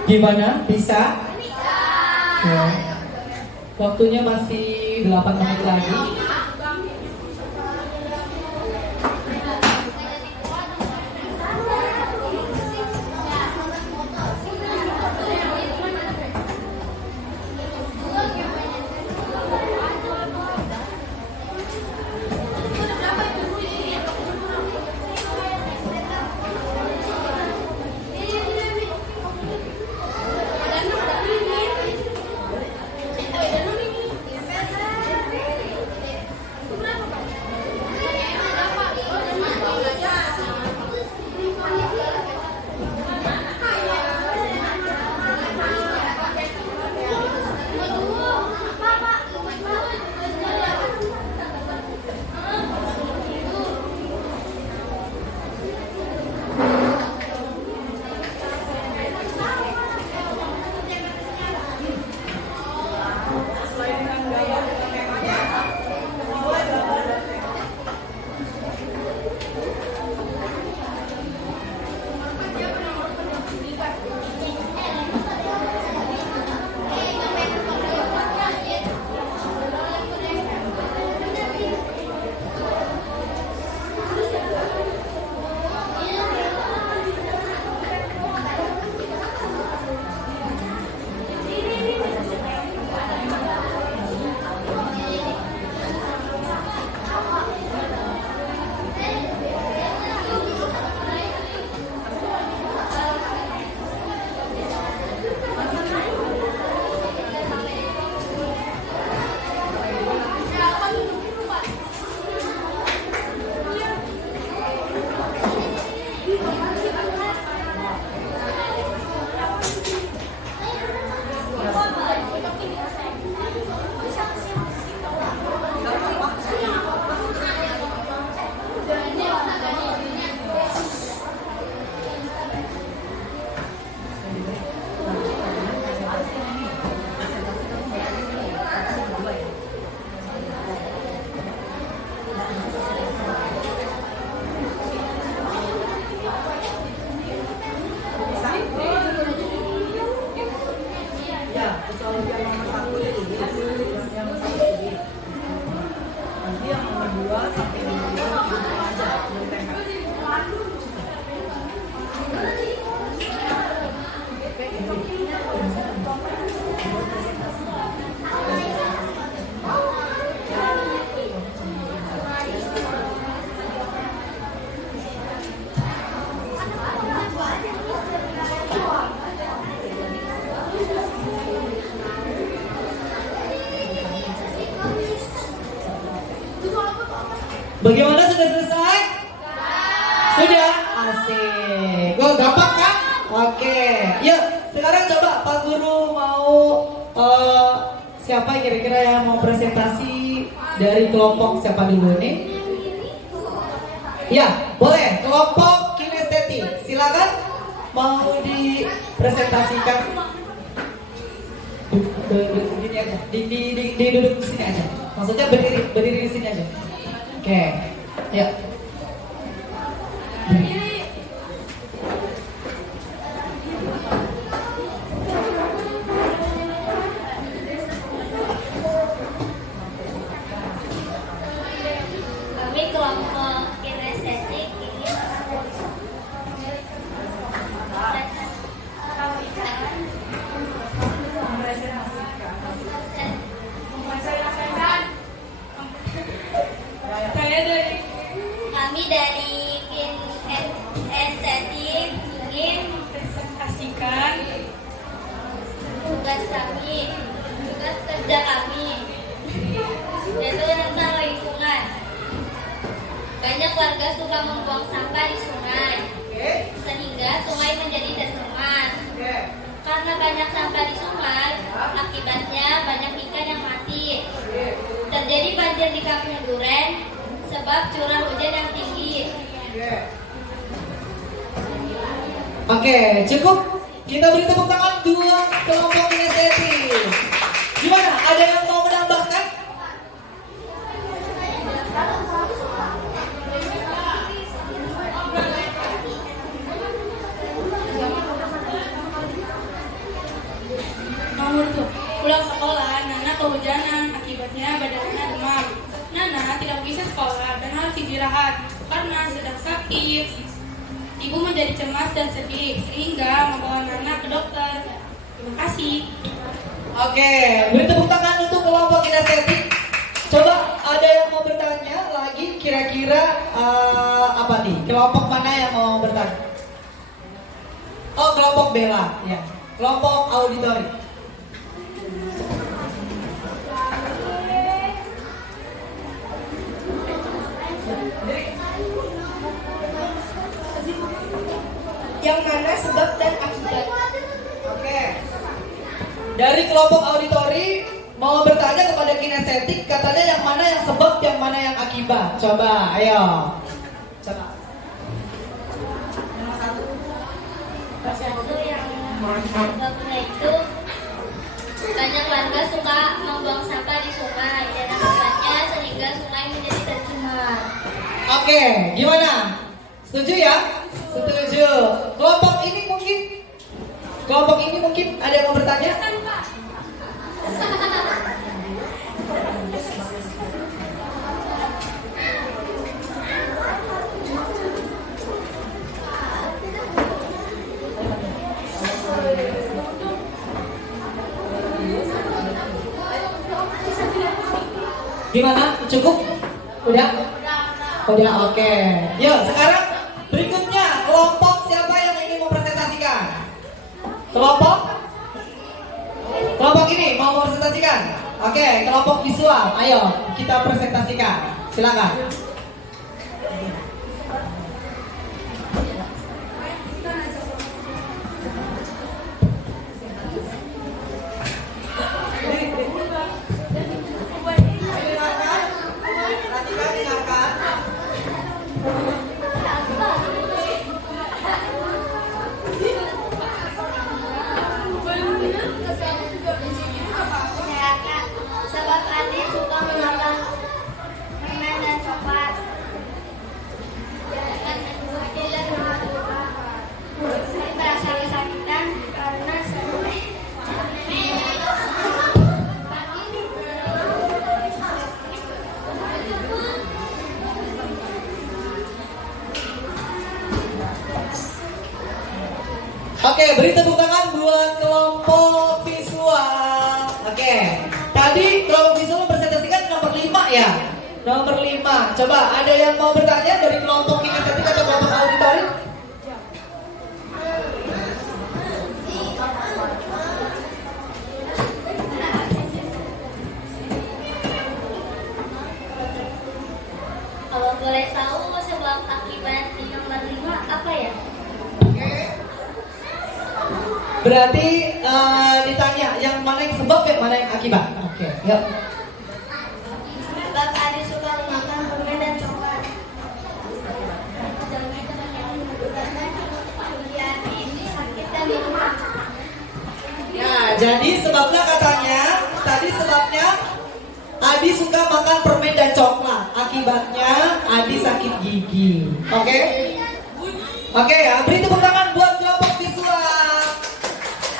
Gimana? Bisa? Ya. Waktunya masih 8 menit lagi. Asik. Gue gampang kan? Oke. Yuk, sekarang coba Pak Guru mau siapa kira-kira yang mau presentasi dari kelompok siapa dulu nih? Ya, boleh. Kelompok kinestetik. Silakan mau dipresentasikan. Duduk aja. Duduk di sini aja. Maksudnya berdiri di sini aja. Oke. Ya. Kami kelompok kinestetik ini kami dari kinestetik ingin mempresentasikan tugas kerja kami, yaitu tentang lingkungan. Banyak warga suka membuang sampah di sungai, sehingga sungai menjadi tercemar. Karena banyak sampah di sungai, akibatnya banyak ikan yang mati. Terjadi banjir di Kampung Duren sebab curah hujan yang tinggi. Oke, cukup. Kita beri tepuk tangan dua kelompok kinestetik. Gimana? Ada yang mau menambahkan? Nomor 2, pulang sekolah, Nana kehujanan, akibatnya badannya demam. Nana tidak bisa sekolah dan harus istirahat karena sedang sakit. Ibu menjadi cemas dan sedih sehingga membawa Nana ke dokter. Terima kasih. Oke, beri tepuk tangan untuk kelompok kinestetik. Coba ada yang mau bertanya lagi kira-kira apa nih? Kelompok mana yang mau bertanya? Oh, kelompok Bella, ya. Kelompok auditori. Yang mana sebab dan akibat? Oke. Dari kelompok auditori mau bertanya kepada kinestetik, katanya yang mana yang sebab, yang mana yang akibat. Coba, ayo. Coba. Sebabnya itu banyak warga suka membuang sampah di sungai dan akibatnya sehingga sungai menjadi tercemar. Oke, gimana? Setuju ya? Setuju. Kelompok ini mungkin ada yang mau bertanya? Gimana? Cukup? Udah? Udah, oke. Yuk, sekarang berikutnya kelompok siapa yang ingin mempresentasikan? Kelompok ini mau mempresentasikan? Oke, kelompok visual. Ayo, kita presentasikan. Silakan. Sebab adik suka memakan permen dan coklat. Saya merasa kesakitan karena sampai Oke, beri tepuk tangan buat kelompok visual. Oke, tadi kelompok visual mempresentasikan nomor 5 ya. Nomor 5. Coba ada yang mau bertanya dari kelompok kinestetik atau kelompok auditori? kalau Boleh tahu sebab akibat nomor 5 apa ya? Berarti ditanya yang mana yang sebab, yang mana yang akibat. Oke, yuk. Sebab Adi suka makan permen dan coklat. Ini sakit dan lemah. Ya, jadi sebabnya katanya, tadi sebabnya Adi suka makan permen dan coklat. Akibatnya Adi sakit gigi. Oke? Oke ya, beri tepuk tangan buat kelompok visual.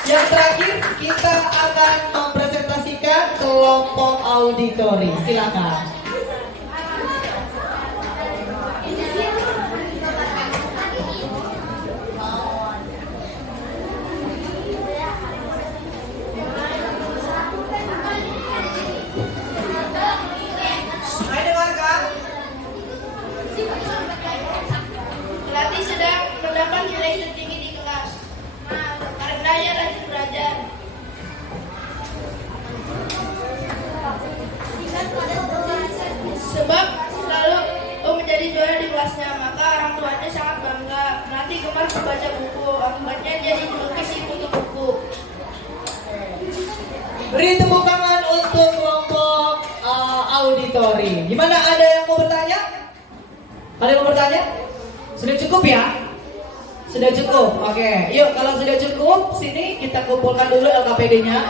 Yang terakhir kita akan mempresentasikan kelompok auditori. Silakan. Hai, dengarkan. Pelatih sedang mendapat nilai tertinggi di kelas karena ia rajin belajar. Sebab selalu menjadi juara di kelasnya, maka orang tuanya sangat bangga. Nanti gemar membaca buku, akibatnya jadi melukis untuk buku. Beri tepuk tangan untuk kelompok auditori. Gimana, ada yang mau bertanya? Ada yang mau bertanya? Sudah cukup ya? Sudah cukup. Oke, yuk kalau sudah cukup, sini kita kumpulkan dulu LKPD-nya.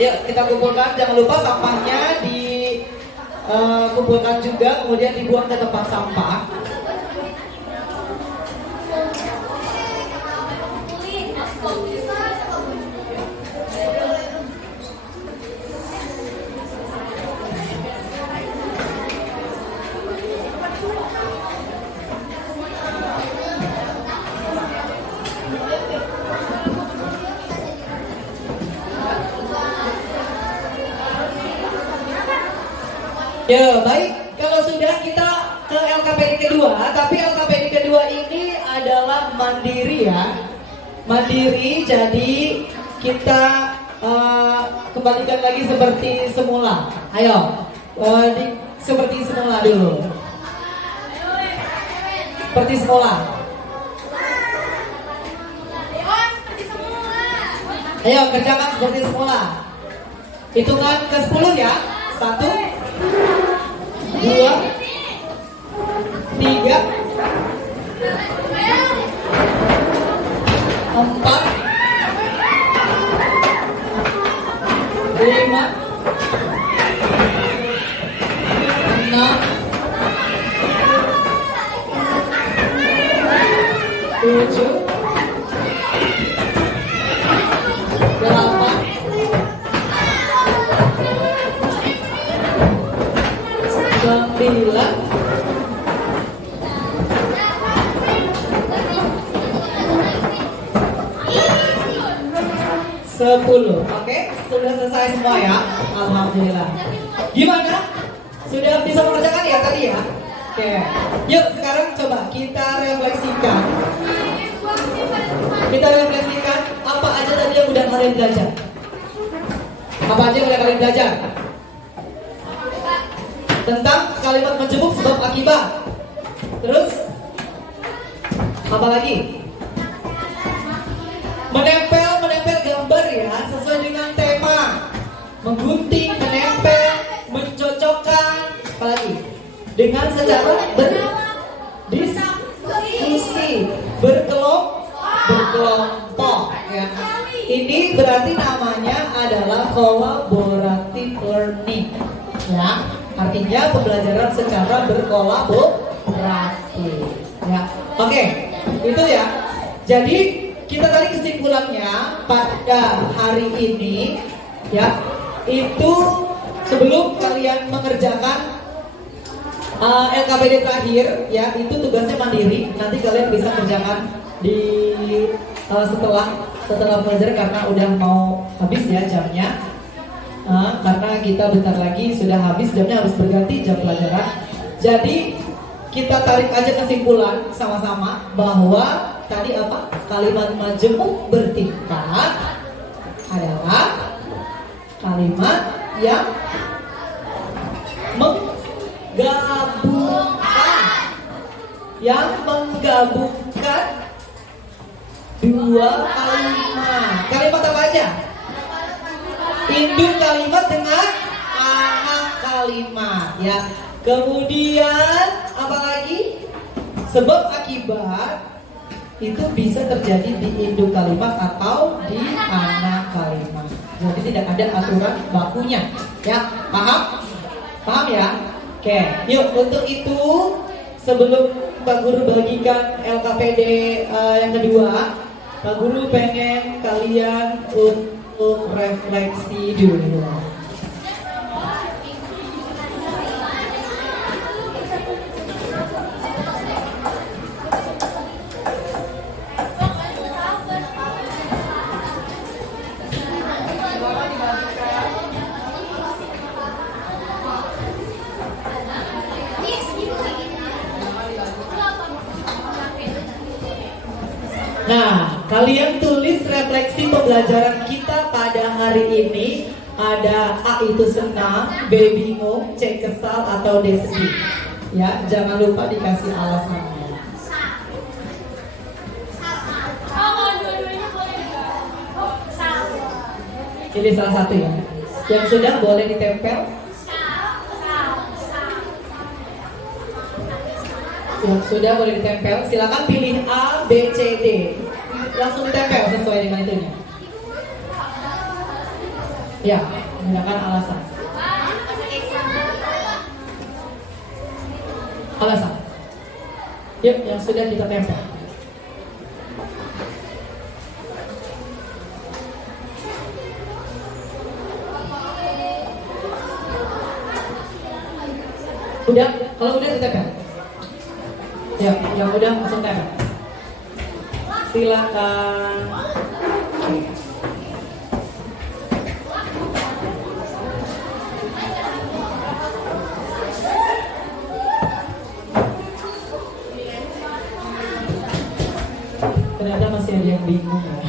Yuk kita kumpulkan. Jangan lupa sampahnya dikumpulkan juga, kemudian dibuang ke tempat sampah. Ya baik, kalau sudah kita ke LKPD kedua, tapi LKPD kedua ini adalah mandiri ya. Mandiri, jadi kita kembalikan lagi seperti semula. Ayo, seperti semula dulu. Seperti semula. Ayo kerjakan seperti semula. Hitungan ke 10 ya. 1, 2, 3, 4, 5, 6, 7, 8, 9, 10. Oke, sudah selesai semua ya. Alhamdulillah. Gimana? Sudah bisa mengerjakan ya tadi ya? Oke. Yuk sekarang coba kita refleksikan. Apa aja tadi yang udah kalian belajar? Apa aja yang udah kalian belajar? Tentang kalimat menjemuk sebab akibat. Terus apa lagi? Menempel gambar ya sesuai dengan tema. Menggunting, menempel, mencocokkan. Apa lagi? Dengan secara berdiskusi, berkelompok ya. Ini berarti namanya adalah collaborative learning ya. Artinya pembelajaran secara berkolaborasi ya. Oke, itu ya. Jadi kita tadi kesimpulannya pada hari ini ya, itu sebelum kalian mengerjakan LKPD terakhir ya, itu tugasnya mandiri. Nanti kalian bisa kerjakan di setelah belajar karena udah mau habis ya jamnya. Karena kita bentar lagi sudah habis jamnya, harus berganti jam pelajaran. Jadi kita tarik aja kesimpulan sama-sama bahwa tadi apa? Kalimat majemuk bertingkat adalah kalimat yang menggabungkan. Yang menggabungkan dua kalimat. Kalimat apa aja? Induk kalimat dengan anak kalimat, ya. Kemudian apa lagi? Sebab akibat itu bisa terjadi di induk kalimat atau di anak kalimat. Jadi tidak ada aturan bakunya, ya. Paham? Paham ya? Oke, yuk untuk itu sebelum Pak Guru bagikan LKPD yang kedua, Pak Guru pengen kalian untuk refleksi dulu. Nah, kalian tulis refleksi pembelajaran kita pada hari ini. Ada A itu senang, B bingung, C kesal, atau D sedih. Ya, jangan lupa dikasih alasannya. Pilih salah satu ya. Yang sudah boleh ditempel. Yang sudah boleh ditempel, silakan pilih A, B, C, D. Langsung ditempel sesuai dengan itunya. Ya, menggunakan alasan. Alasan. Yuk, yang sudah kita tempel. Udah, kalau udah ditempel. Ya, yang udah langsung tempel. Silakan. Ternyata masih ada yang bingung ya.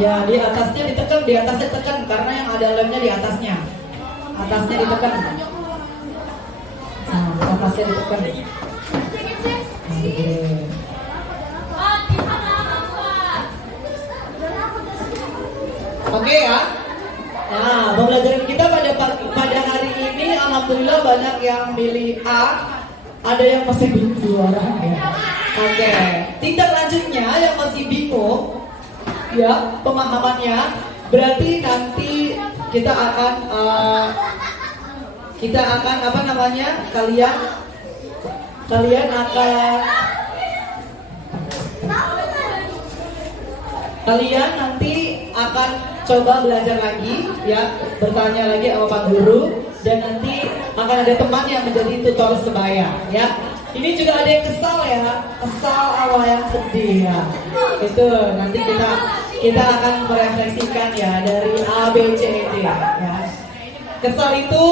Ya, di atasnya ditekan, di atasnya tekan karena yang ada lemnya di atasnya. Atasnya ditekan. Nah, atasnya ditekan. Oke ya. Nah, pembelajaran kita pada hari ini alhamdulillah banyak yang pilih A, ada yang masih bingung 2 orang ya. Oke, tindak lanjutnya yang masih bingung ya pemahamannya, berarti nanti kita akan apa namanya, kalian nanti akan coba belajar lagi ya, bertanya lagi sama Pak Guru, dan nanti akan ada teman yang menjadi tutor sebaya ya. Ini juga ada yang kesal ya, kesal sama yang sedih ya. Itu nanti kita akan merefleksikan ya dari A, B, C, D ya. Kesal itu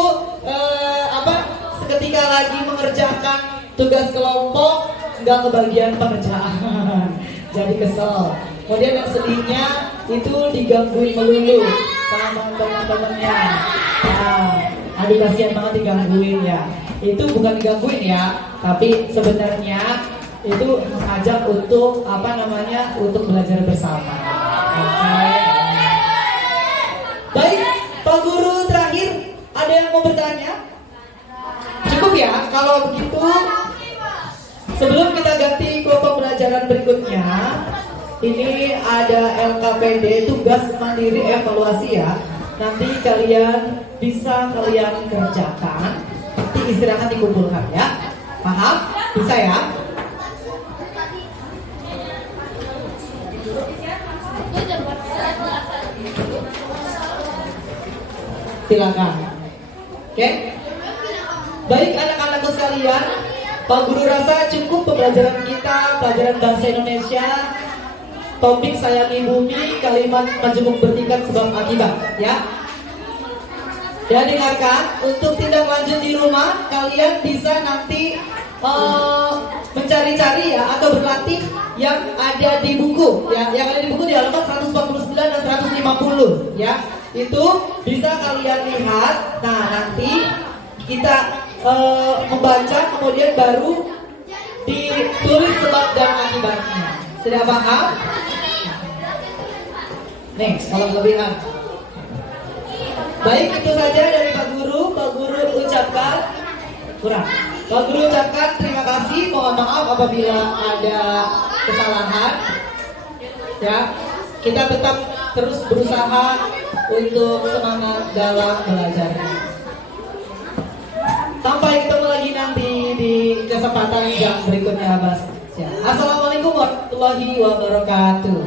seketika lagi mengerjakan tugas kelompok nggak kebagian pengerjaan, jadi kesel. Kemudian yang sedihnya itu digangguin melulu sama teman-temannya. Nah, aduh kasihan banget digangguin ya. Itu bukan digangguin ya, tapi sebenarnya itu mengajak untuk untuk belajar bersama. Okay. Baik, Pak Guru terakhir ada yang mau bertanya? Cukup ya, kalau begitu sebelum kita ganti ke pembelajaran berikutnya, ini ada LKPD, tugas mandiri evaluasi ya. Nanti kalian bisa kerjakan, nanti istirahat dikumpulkan ya. Paham? Bisa ya? Silakan. Oke? Baik anak-anakku sekalian, Pak Guru rasa cukup pembelajaran kita, pelajaran bahasa Indonesia. topik sayangi bumi, kalimat majemuk bertingkat sebab akibat, ya. Ya, dengarkan. Untuk tindak lanjut di rumah, kalian bisa nanti mencari-cari ya atau berlatih yang ada di buku, ya. Yang ada di buku di halaman 149 dan 150, ya. Itu bisa kalian lihat. Nah, nanti kita membaca, kemudian baru ditulis sebab dan akibatnya. Sudah paham? Nih, kalau kelebihan. Baik, itu saja dari Pak Guru. Pak Guru ucapkan kurang. Pak Guru ucapkan terima kasih. Mohon maaf apabila ada kesalahan. Ya, kita tetap terus berusaha untuk semangat dalam belajar. Sampai ketemu lagi nanti di kesempatan yang berikutnya, Mas. Assalamualaikum warahmatullahi wabarakatuh.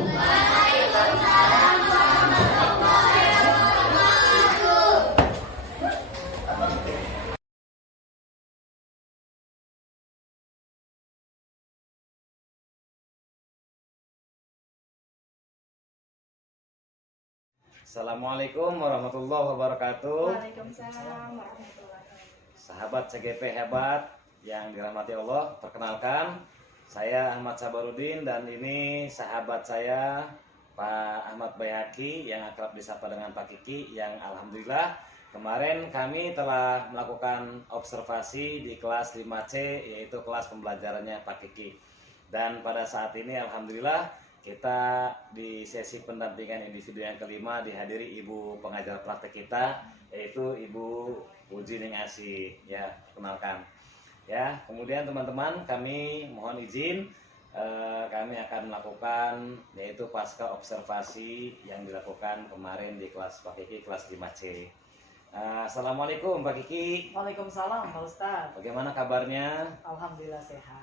Assalamualaikum warahmatullahi wabarakatuh. Waalaikumsalam warahmatullahi wabarakatuh. Sahabat CGP hebat yang dirahmati Allah, perkenalkan saya Ahmad Sabarudin dan ini sahabat saya Pak Ahmad Bayhaqi yang akrab disapa dengan Pak Kiki, yang alhamdulillah kemarin kami telah melakukan observasi di kelas 5C, yaitu kelas pembelajarannya Pak Kiki. Dan pada saat ini alhamdulillah kita di sesi pendampingan individu yang kelima dihadiri ibu pengajar praktek kita, yaitu Ibu Puji Ning Asih, ya, kenalkan. Ya, kemudian teman-teman kami mohon izin kami akan melakukan yaitu pasca observasi yang dilakukan kemarin di kelas Pak Kiki kelas 5C. Assalamualaikum Pak Kiki. Waalaikumsalam Pak Ustadz. Bagaimana kabarnya? Alhamdulillah sehat.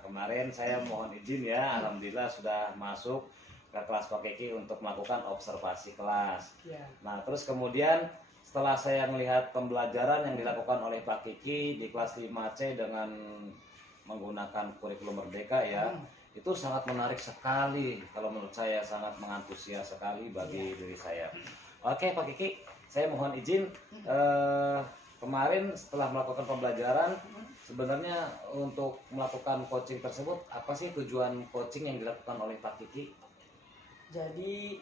Kemarin saya mohon izin ya, alhamdulillah sudah masuk ke kelas Pak Kiki untuk melakukan observasi kelas. Ya. Nah, terus kemudian setelah saya melihat pembelajaran yang dilakukan oleh Pak Kiki di kelas 5C dengan menggunakan kurikulum Merdeka ya, itu sangat menarik sekali. Kalau menurut saya sangat mengantusias sekali bagi diri saya. Oke Pak Kiki, saya mohon izin kemarin setelah melakukan pembelajaran, sebenarnya untuk melakukan coaching tersebut, apa sih tujuan coaching yang dilakukan oleh Pak Kiki? Jadi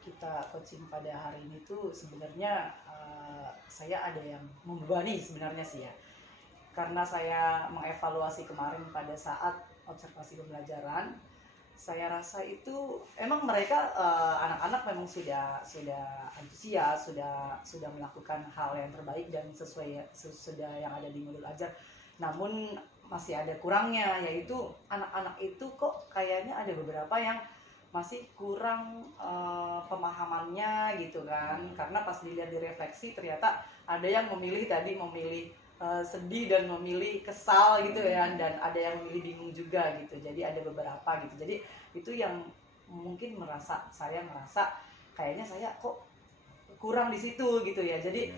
kita coaching pada hari ini tuh sebenarnya saya ada yang membebani sebenarnya sih ya. Karena saya mengevaluasi kemarin pada saat observasi pembelajaran, saya rasa itu emang mereka anak-anak memang sudah antusias, sudah melakukan hal yang terbaik dan sesuai sudah yang ada di modul ajar. Namun masih ada kurangnya, yaitu anak-anak itu kok kayaknya ada beberapa yang masih kurang pemahamannya gitu kan. Karena pas dilihat di refleksi ternyata ada yang memilih sedih dan memilih kesal gitu ya, dan ada yang memilih bingung juga gitu. Jadi ada beberapa gitu. Jadi itu yang mungkin saya merasa kayaknya saya kok kurang di situ gitu ya. Jadi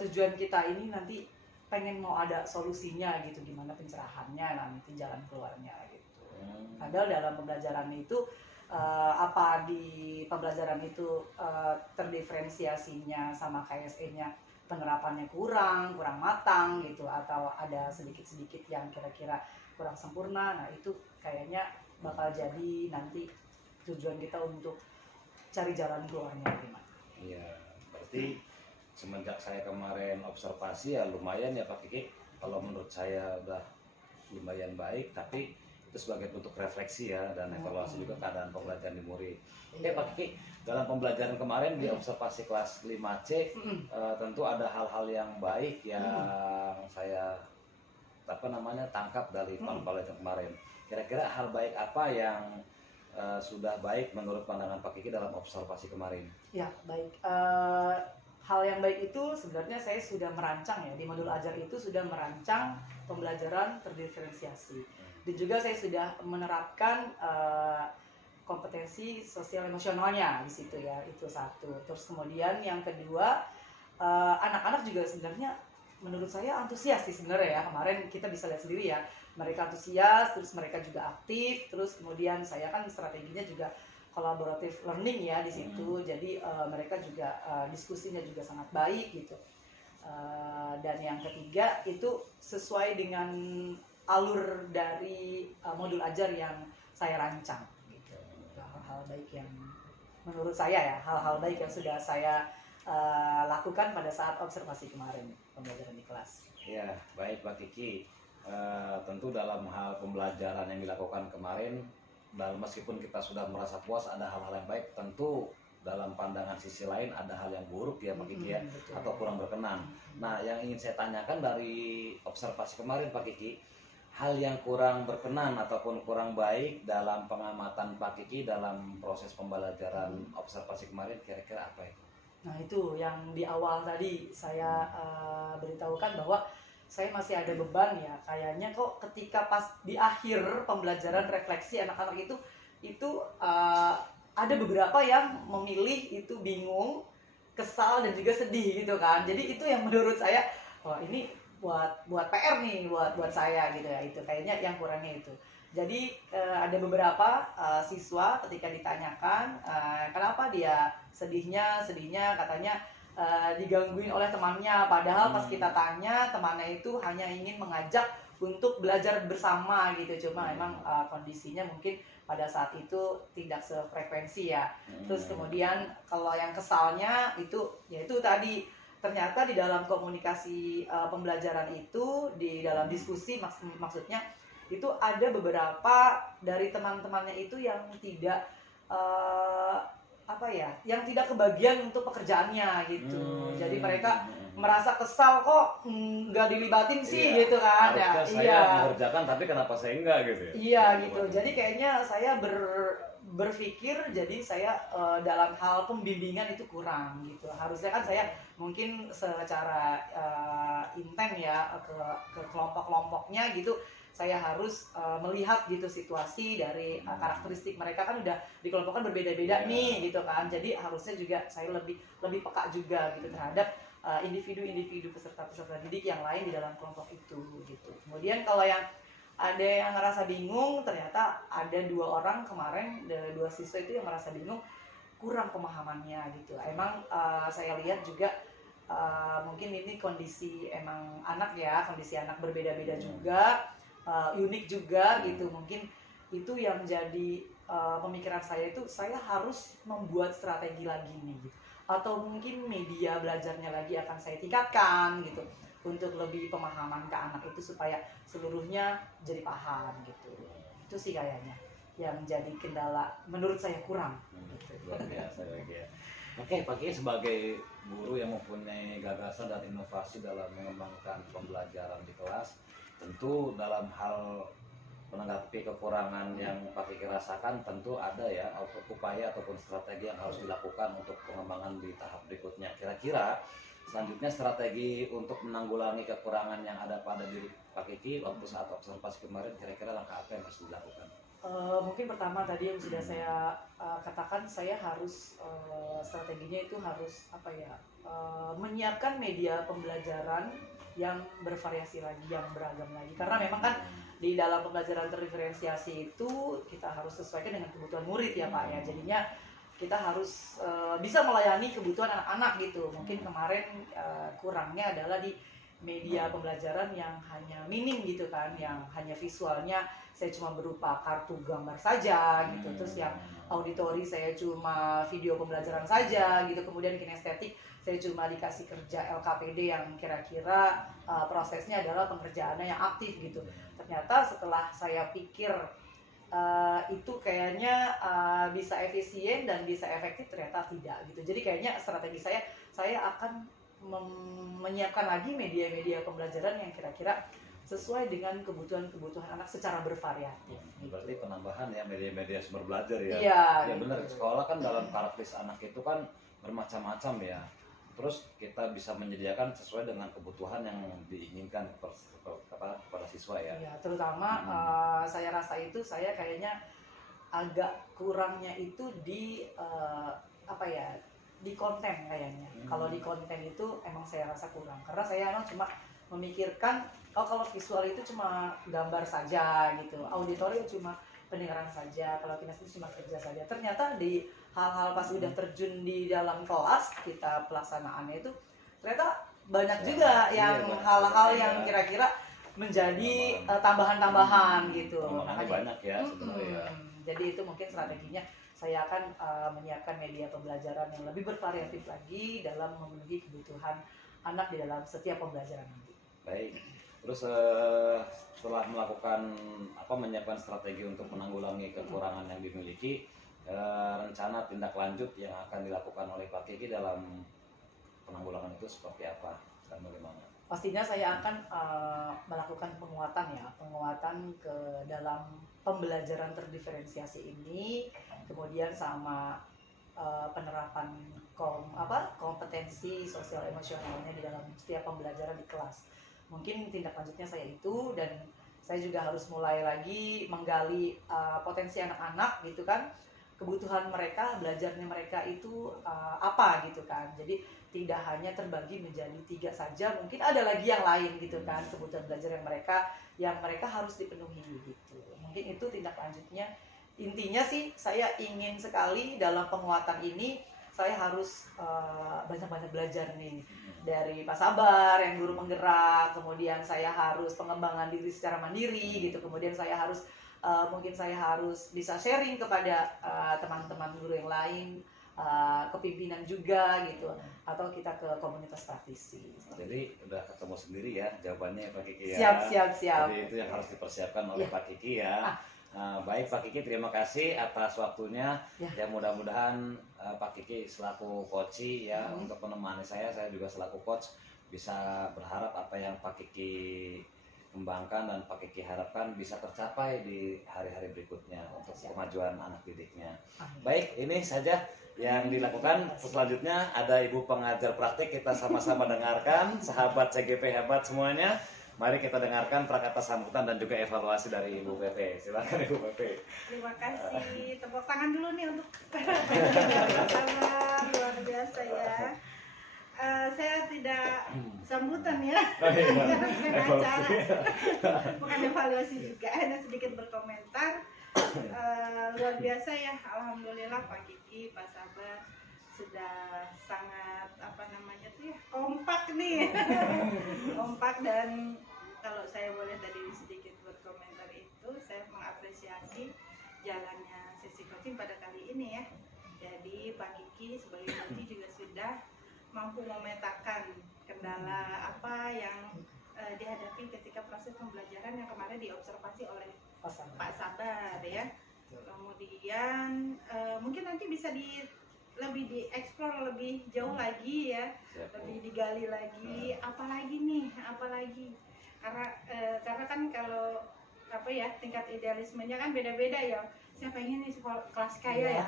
tujuan kita ini nanti pengen mau ada solusinya gitu, gimana pencerahannya nanti jalan keluarnya gitu. Padahal dalam pembelajaran itu apa di pembelajaran itu terdiferensiasinya sama KSE-nya penerapannya kurang matang gitu, atau ada sedikit-sedikit yang kira-kira kurang sempurna. Nah itu kayaknya bakal jadi nanti tujuan kita untuk cari jalan keluarnya gimana. Iya, berarti semenjak saya kemarin observasi ya lumayan ya Pak Kiki. Kalau menurut saya udah lumayan baik, tapi itu sebagai bentuk refleksi ya dan evaluasi juga keadaan pembelajaran di murid. Oke Pak Kiki, dalam pembelajaran kemarin di observasi kelas 5C tentu ada hal-hal yang baik yang saya tangkap dari pembelajaran kemarin. Kira-kira hal baik apa yang sudah baik menurut pandangan Pak Kiki dalam observasi kemarin? Ya, baik. Hal yang baik itu sebenarnya saya sudah merancang ya, di modul ajar itu sudah merancang pembelajaran terdiferensiasi. Dan juga saya sudah menerapkan kompetensi sosial emosionalnya di situ ya, itu satu. Terus kemudian yang kedua, anak-anak juga sebenarnya menurut saya antusias sih sebenarnya ya. Kemarin kita bisa lihat sendiri ya, mereka antusias, terus mereka juga aktif, terus kemudian saya kan strateginya juga collaborative learning ya di situ. Jadi mereka juga diskusinya juga sangat baik gitu. Dan yang ketiga itu sesuai dengan alur dari modul ajar yang saya rancang gitu. Hal-hal baik yang menurut saya ya, hal-hal baik yang sudah saya lakukan pada saat observasi kemarin pembelajaran di kelas. Ya, baik Pak Kiki. Tentu dalam hal pembelajaran yang dilakukan kemarin, dan meskipun kita sudah merasa puas ada hal-hal yang baik, tentu dalam pandangan sisi lain ada hal yang buruk ya Pak Kiki ya, Betul. atau kurang berkenan. Nah, yang ingin saya tanyakan dari observasi kemarin Pak Kiki, hal yang kurang berkenan ataupun kurang baik dalam pengamatan Pak Kiki dalam proses pembelajaran observasi kemarin kira-kira apa itu? Nah itu yang di awal tadi saya beritahukan bahwa saya masih ada beban ya, kayaknya kok ketika pas di akhir pembelajaran refleksi anak-anak itu ada beberapa yang memilih itu bingung, kesal dan juga sedih gitu kan. Jadi itu yang menurut saya, wah ini buat PR nih buat saya gitu ya, itu kayaknya yang kurangnya itu. Jadi ada beberapa siswa ketika ditanyakan kenapa dia sedihnya katanya digangguin oleh temannya, padahal pas kita tanya temannya itu hanya ingin mengajak untuk belajar bersama gitu, cuma memang kondisinya mungkin pada saat itu tidak sefrekuensi ya. Terus kemudian kalau yang kesalnya itu yaitu tadi, ternyata di dalam komunikasi pembelajaran itu, di dalam diskusi maksudnya itu ada beberapa dari teman-temannya itu yang tidak yang tidak kebagian untuk pekerjaannya gitu. Jadi mereka merasa kesal kok nggak dilibatin sih gitu kan ya. Harusnya saya mengerjakan tapi kenapa saya enggak gitu ya. Iya gitu. Jadi kayaknya saya berpikir jadi saya dalam hal pembimbingan itu kurang gitu. Harusnya kan saya mungkin secara intent ya ke kelompok-kelompoknya gitu. Saya harus melihat gitu situasi dari karakteristik mereka kan udah dikelompokkan berbeda-beda nih gitu kan. Jadi harusnya juga saya lebih peka juga gitu terhadap individu-individu peserta didik yang lain di dalam kelompok itu gitu. Kemudian kalau yang ada yang ngerasa bingung, ternyata ada 2 orang kemarin, 2 siswa itu yang merasa bingung, kurang pemahamannya gitu. Emang saya lihat juga mungkin ini kondisi emang anak ya, kondisi anak berbeda-beda juga, unik juga gitu. Mungkin itu yang jadi pemikiran saya itu, saya harus membuat strategi lagi nih gitu. Atau mungkin media belajarnya lagi akan saya tingkatkan gitu, untuk lebih pemahaman ke anak itu supaya seluruhnya jadi paham gitu. Itu sih kayaknya yang jadi kendala menurut saya kurang gitu. Luar biasa ya. Oke, Pak Kiai sebagai guru yang mempunyai gagasan dan inovasi dalam mengembangkan pembelajaran di kelas, tentu dalam hal menanggapi kekurangan yang Pak Kiai rasakan, tentu ada ya upaya ataupun strategi yang harus dilakukan untuk pengembangan di tahap berikutnya. Kira-kira selanjutnya strategi untuk menanggulangi kekurangan yang ada pada diri Pak Kiki waktu saat observasi kemarin, kira-kira langkah apa yang harus dilakukan? Mungkin pertama tadi yang sudah saya katakan, saya harus strateginya itu harus menyiapkan media pembelajaran yang bervariasi lagi, yang beragam lagi. Karena memang kan di dalam pembelajaran terdiferensiasi itu kita harus sesuaikan dengan kebutuhan murid ya Pak ya. Jadinya kita harus bisa melayani kebutuhan anak-anak gitu. Mungkin kemarin kurangnya adalah di media pembelajaran yang hanya minim gitu kan, yang hanya visualnya saya cuma berupa kartu gambar saja gitu. Terus yang auditori saya cuma video pembelajaran saja gitu. Kemudian kinestetik saya cuma dikasih kerja LKPD yang kira-kira prosesnya adalah pengerjaannya yang aktif gitu. Ternyata setelah saya pikir itu kayaknya bisa efisien dan bisa efektif, ternyata tidak gitu. Jadi kayaknya strategi saya akan menyiapkan lagi media-media pembelajaran yang kira-kira sesuai dengan kebutuhan anak secara bervariatif. Berarti penambahan ya media-media sumber belajar ya. Iya. Ya benar, sekolah kan dalam karakteristik anak itu kan bermacam-macam ya. Terus kita bisa menyediakan sesuai dengan kebutuhan yang diinginkan kepada siswa ya. Iya, terutama saya rasa itu saya kayaknya agak kurangnya itu di di konten kayaknya. Kalau di konten itu emang saya rasa kurang, karena saya emang cuma memikirkan oh kalau visual itu cuma gambar saja gitu, auditori cuma pendengaran saja, kalau kinestesis cuma kerja saja. Ternyata di hal-hal pas udah terjun di dalam kelas kita pelaksanaannya itu ternyata banyak juga yang hal-hal yang kira-kira menjadi tambahan-tambahan gitu. Makanya banyak ya sebenarnya. Jadi itu mungkin strateginya saya akan menyiapkan media pembelajaran yang lebih bervariatif lagi dalam memenuhi kebutuhan anak di dalam setiap pembelajaran nanti. Baik. Terus setelah melakukan menyiapkan strategi untuk menanggulangi kekurangan yang dimiliki, rencana tindak lanjut yang akan dilakukan oleh Pak Kiki dalam penanggulangan itu seperti apa dan bagaimana? Pastinya saya akan melakukan penguatan ke dalam pembelajaran terdiferensiasi ini, kemudian sama penerapan kompetensi sosial emosionalnya di dalam setiap pembelajaran di kelas. Mungkin tindak lanjutnya saya itu, dan saya juga harus mulai lagi menggali potensi anak-anak gitu kan, kebutuhan mereka, belajarnya mereka itu apa gitu kan. Jadi tidak hanya terbagi menjadi 3 saja, mungkin ada lagi yang lain gitu kan, kebutuhan belajar yang mereka harus dipenuhi gitu. Mungkin itu tindak lanjutnya. Intinya sih saya ingin sekali dalam penguatan ini saya harus banyak-banyak belajar nih dari Pak Sabar yang guru penggerak, kemudian saya harus pengembangan diri secara mandiri gitu, kemudian saya harus mungkin saya harus bisa sharing kepada teman-teman guru yang lain, kepimpinan juga gitu, atau kita ke komunitas praktisi. Jadi udah ketemu sendiri ya jawabannya Pak Kiki Siap. ya. Jadi itu yang harus dipersiapkan oleh Pak Kiki ya. Baik Pak Kiki, terima kasih atas waktunya. Ya mudah-mudahan Pak Kiki selaku coach ya untuk menemani saya juga selaku coach bisa berharap apa yang Pak Kiki kembangkan dan Pak Kiki harapkan bisa tercapai di hari-hari berikutnya untuk kemajuan anak didiknya. Baik, ini saja yang dilakukan. Selanjutnya ada Ibu pengajar praktik, kita sama-sama dengarkan. Sahabat CGP hebat semuanya, mari kita dengarkan prakata sambutan dan juga evaluasi dari Ibu PP. Silakan Ibu PP. Terima kasih. Tepuk tangan dulu nih untuk sama luar biasa ya. Saya tidak sambutan ya, bukan acara, bukan evaluasi juga, hanya sedikit berkomentar. Luar biasa ya, alhamdulillah Pak Kiki, Pak Sabar sudah sangat kompak nih, kompak. Dan kalau saya boleh tadi sedikit berkomentar itu, saya mengapresiasi jalannya sesi coaching pada kali ini ya. Jadi Pak Kiki sebagai coach juga sudah mampu memetakan kendala apa yang dihadapi ketika proses pembelajaran yang kemarin diobservasi oleh Pak Sabar ya. Kemudian mungkin nanti bisa lebih dieksplor lebih jauh lagi ya, lebih digali lagi, apalagi karena kan kalau tingkat idealismenya kan beda-beda ya. Saya pengen nih kelas kaya ya,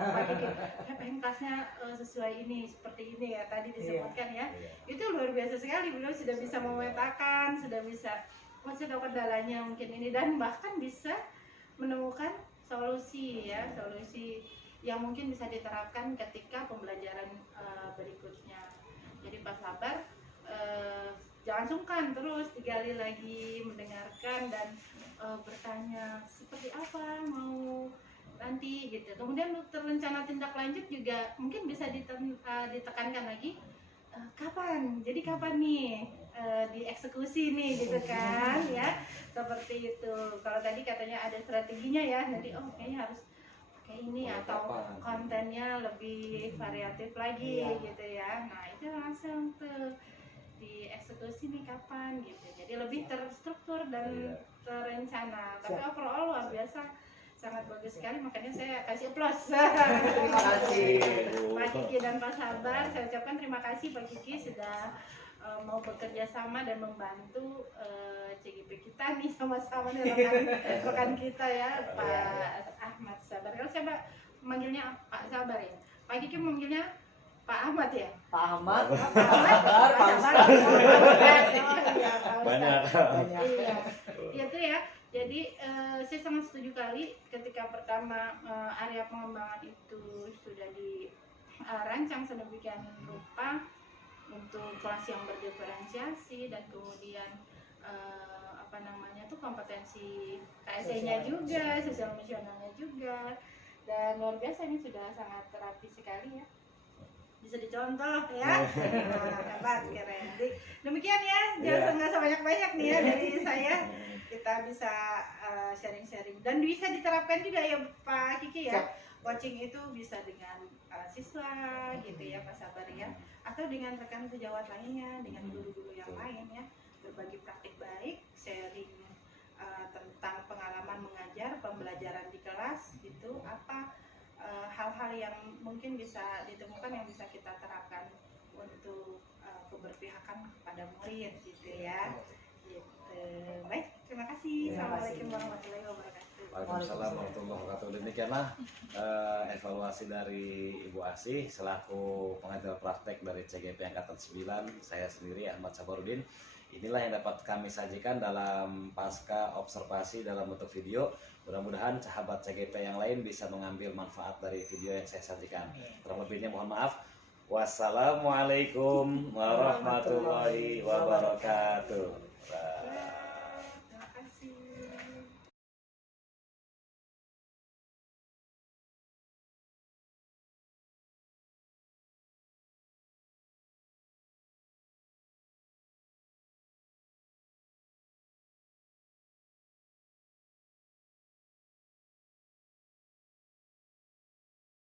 saya pengen kelasnya sesuai ini, seperti ini ya, tadi disebutkan ya. Itu luar biasa sekali, beliau sudah bisa memetakan, sudah bisa saya tahu kendalanya mungkin ini, dan bahkan bisa menemukan solusi ya, solusi yang mungkin bisa diterapkan ketika pembelajaran berikutnya. Jadi Pak Sabar jangan sungkan, terus digali lagi, mendengarkan dan bertanya seperti apa mau nanti gitu. Kemudian untuk rencana tindak lanjut juga mungkin bisa ditekankan lagi, kapan, jadi kapan nih dieksekusi nih gitu kan ya, seperti itu. Kalau tadi katanya ada strateginya ya, nanti kayaknya harus kayak ini atau kontennya lebih variatif lagi gitu ya. Nah itu langsung tuh dieksekusi nih kapan gitu, jadi lebih terstruktur dan terencana. Tapi overall luar biasa, sangat bagus sekali, makanya saya kasih aplaus. Terima kasih Pak Kiki dan Pak Sabar, saya ucapkan terima kasih Pak Kiki sudah mau bekerja sama dan membantu CGP kita nih, sama-sama nih rekan kita ya, Pak Ahmad Sabar. Kalau saya manggilnya Pak Sabar ya, Pak Kiki manggilnya Pak Ahmad ya? Pak Ahmad, Banyak. Iya, itu ya. Jadi saya sangat setuju kali ketika pertama area pengembangan itu sudah dirancang sedemikian rupa untuk kelas yang berdiferensiasi, dan kemudian apa namanya tuh kompetensi KSE-nya juga, sosial emosionalnya juga, dan luar biasa ini sudah sangat terapi sekali ya, bisa dicontoh ya. Hebat, keren. Demikian ya, jangan nggak usah banyak-banyak nih ya dari saya, kita bisa sharing-sharing dan bisa diterapkan juga ya Pak Kiki ya. Coaching itu bisa dengan siswa gitu ya Pak Sabar ya, atau dengan rekan sejawat lainnya, dengan guru-guru yang lain ya, berbagi praktik baik, sharing tentang pengalaman mengajar, pembelajaran di kelas gitu, apa hal-hal yang mungkin bisa ditemukan yang bisa kita terapkan untuk keberpihakan kepada murid gitu ya. Gitu. Baik, terima kasih. Assalamualaikum warahmatullahi wabarakatuh. Waalaikumsalam warahmatullahi wabarakatuh. Demikianlah evaluasi dari Ibu Asih selaku pengajar praktek dari CGP Angkatan 9. Saya sendiri Ahmad Sabarudin. Inilah yang dapat kami sajikan dalam pasca observasi dalam bentuk video. Mudah-mudahan sahabat CGP yang lain bisa mengambil manfaat dari video yang saya sajikan. Terlebihnya mohon maaf. Wassalamualaikum warahmatullahi wabarakatuh. Terima kasih.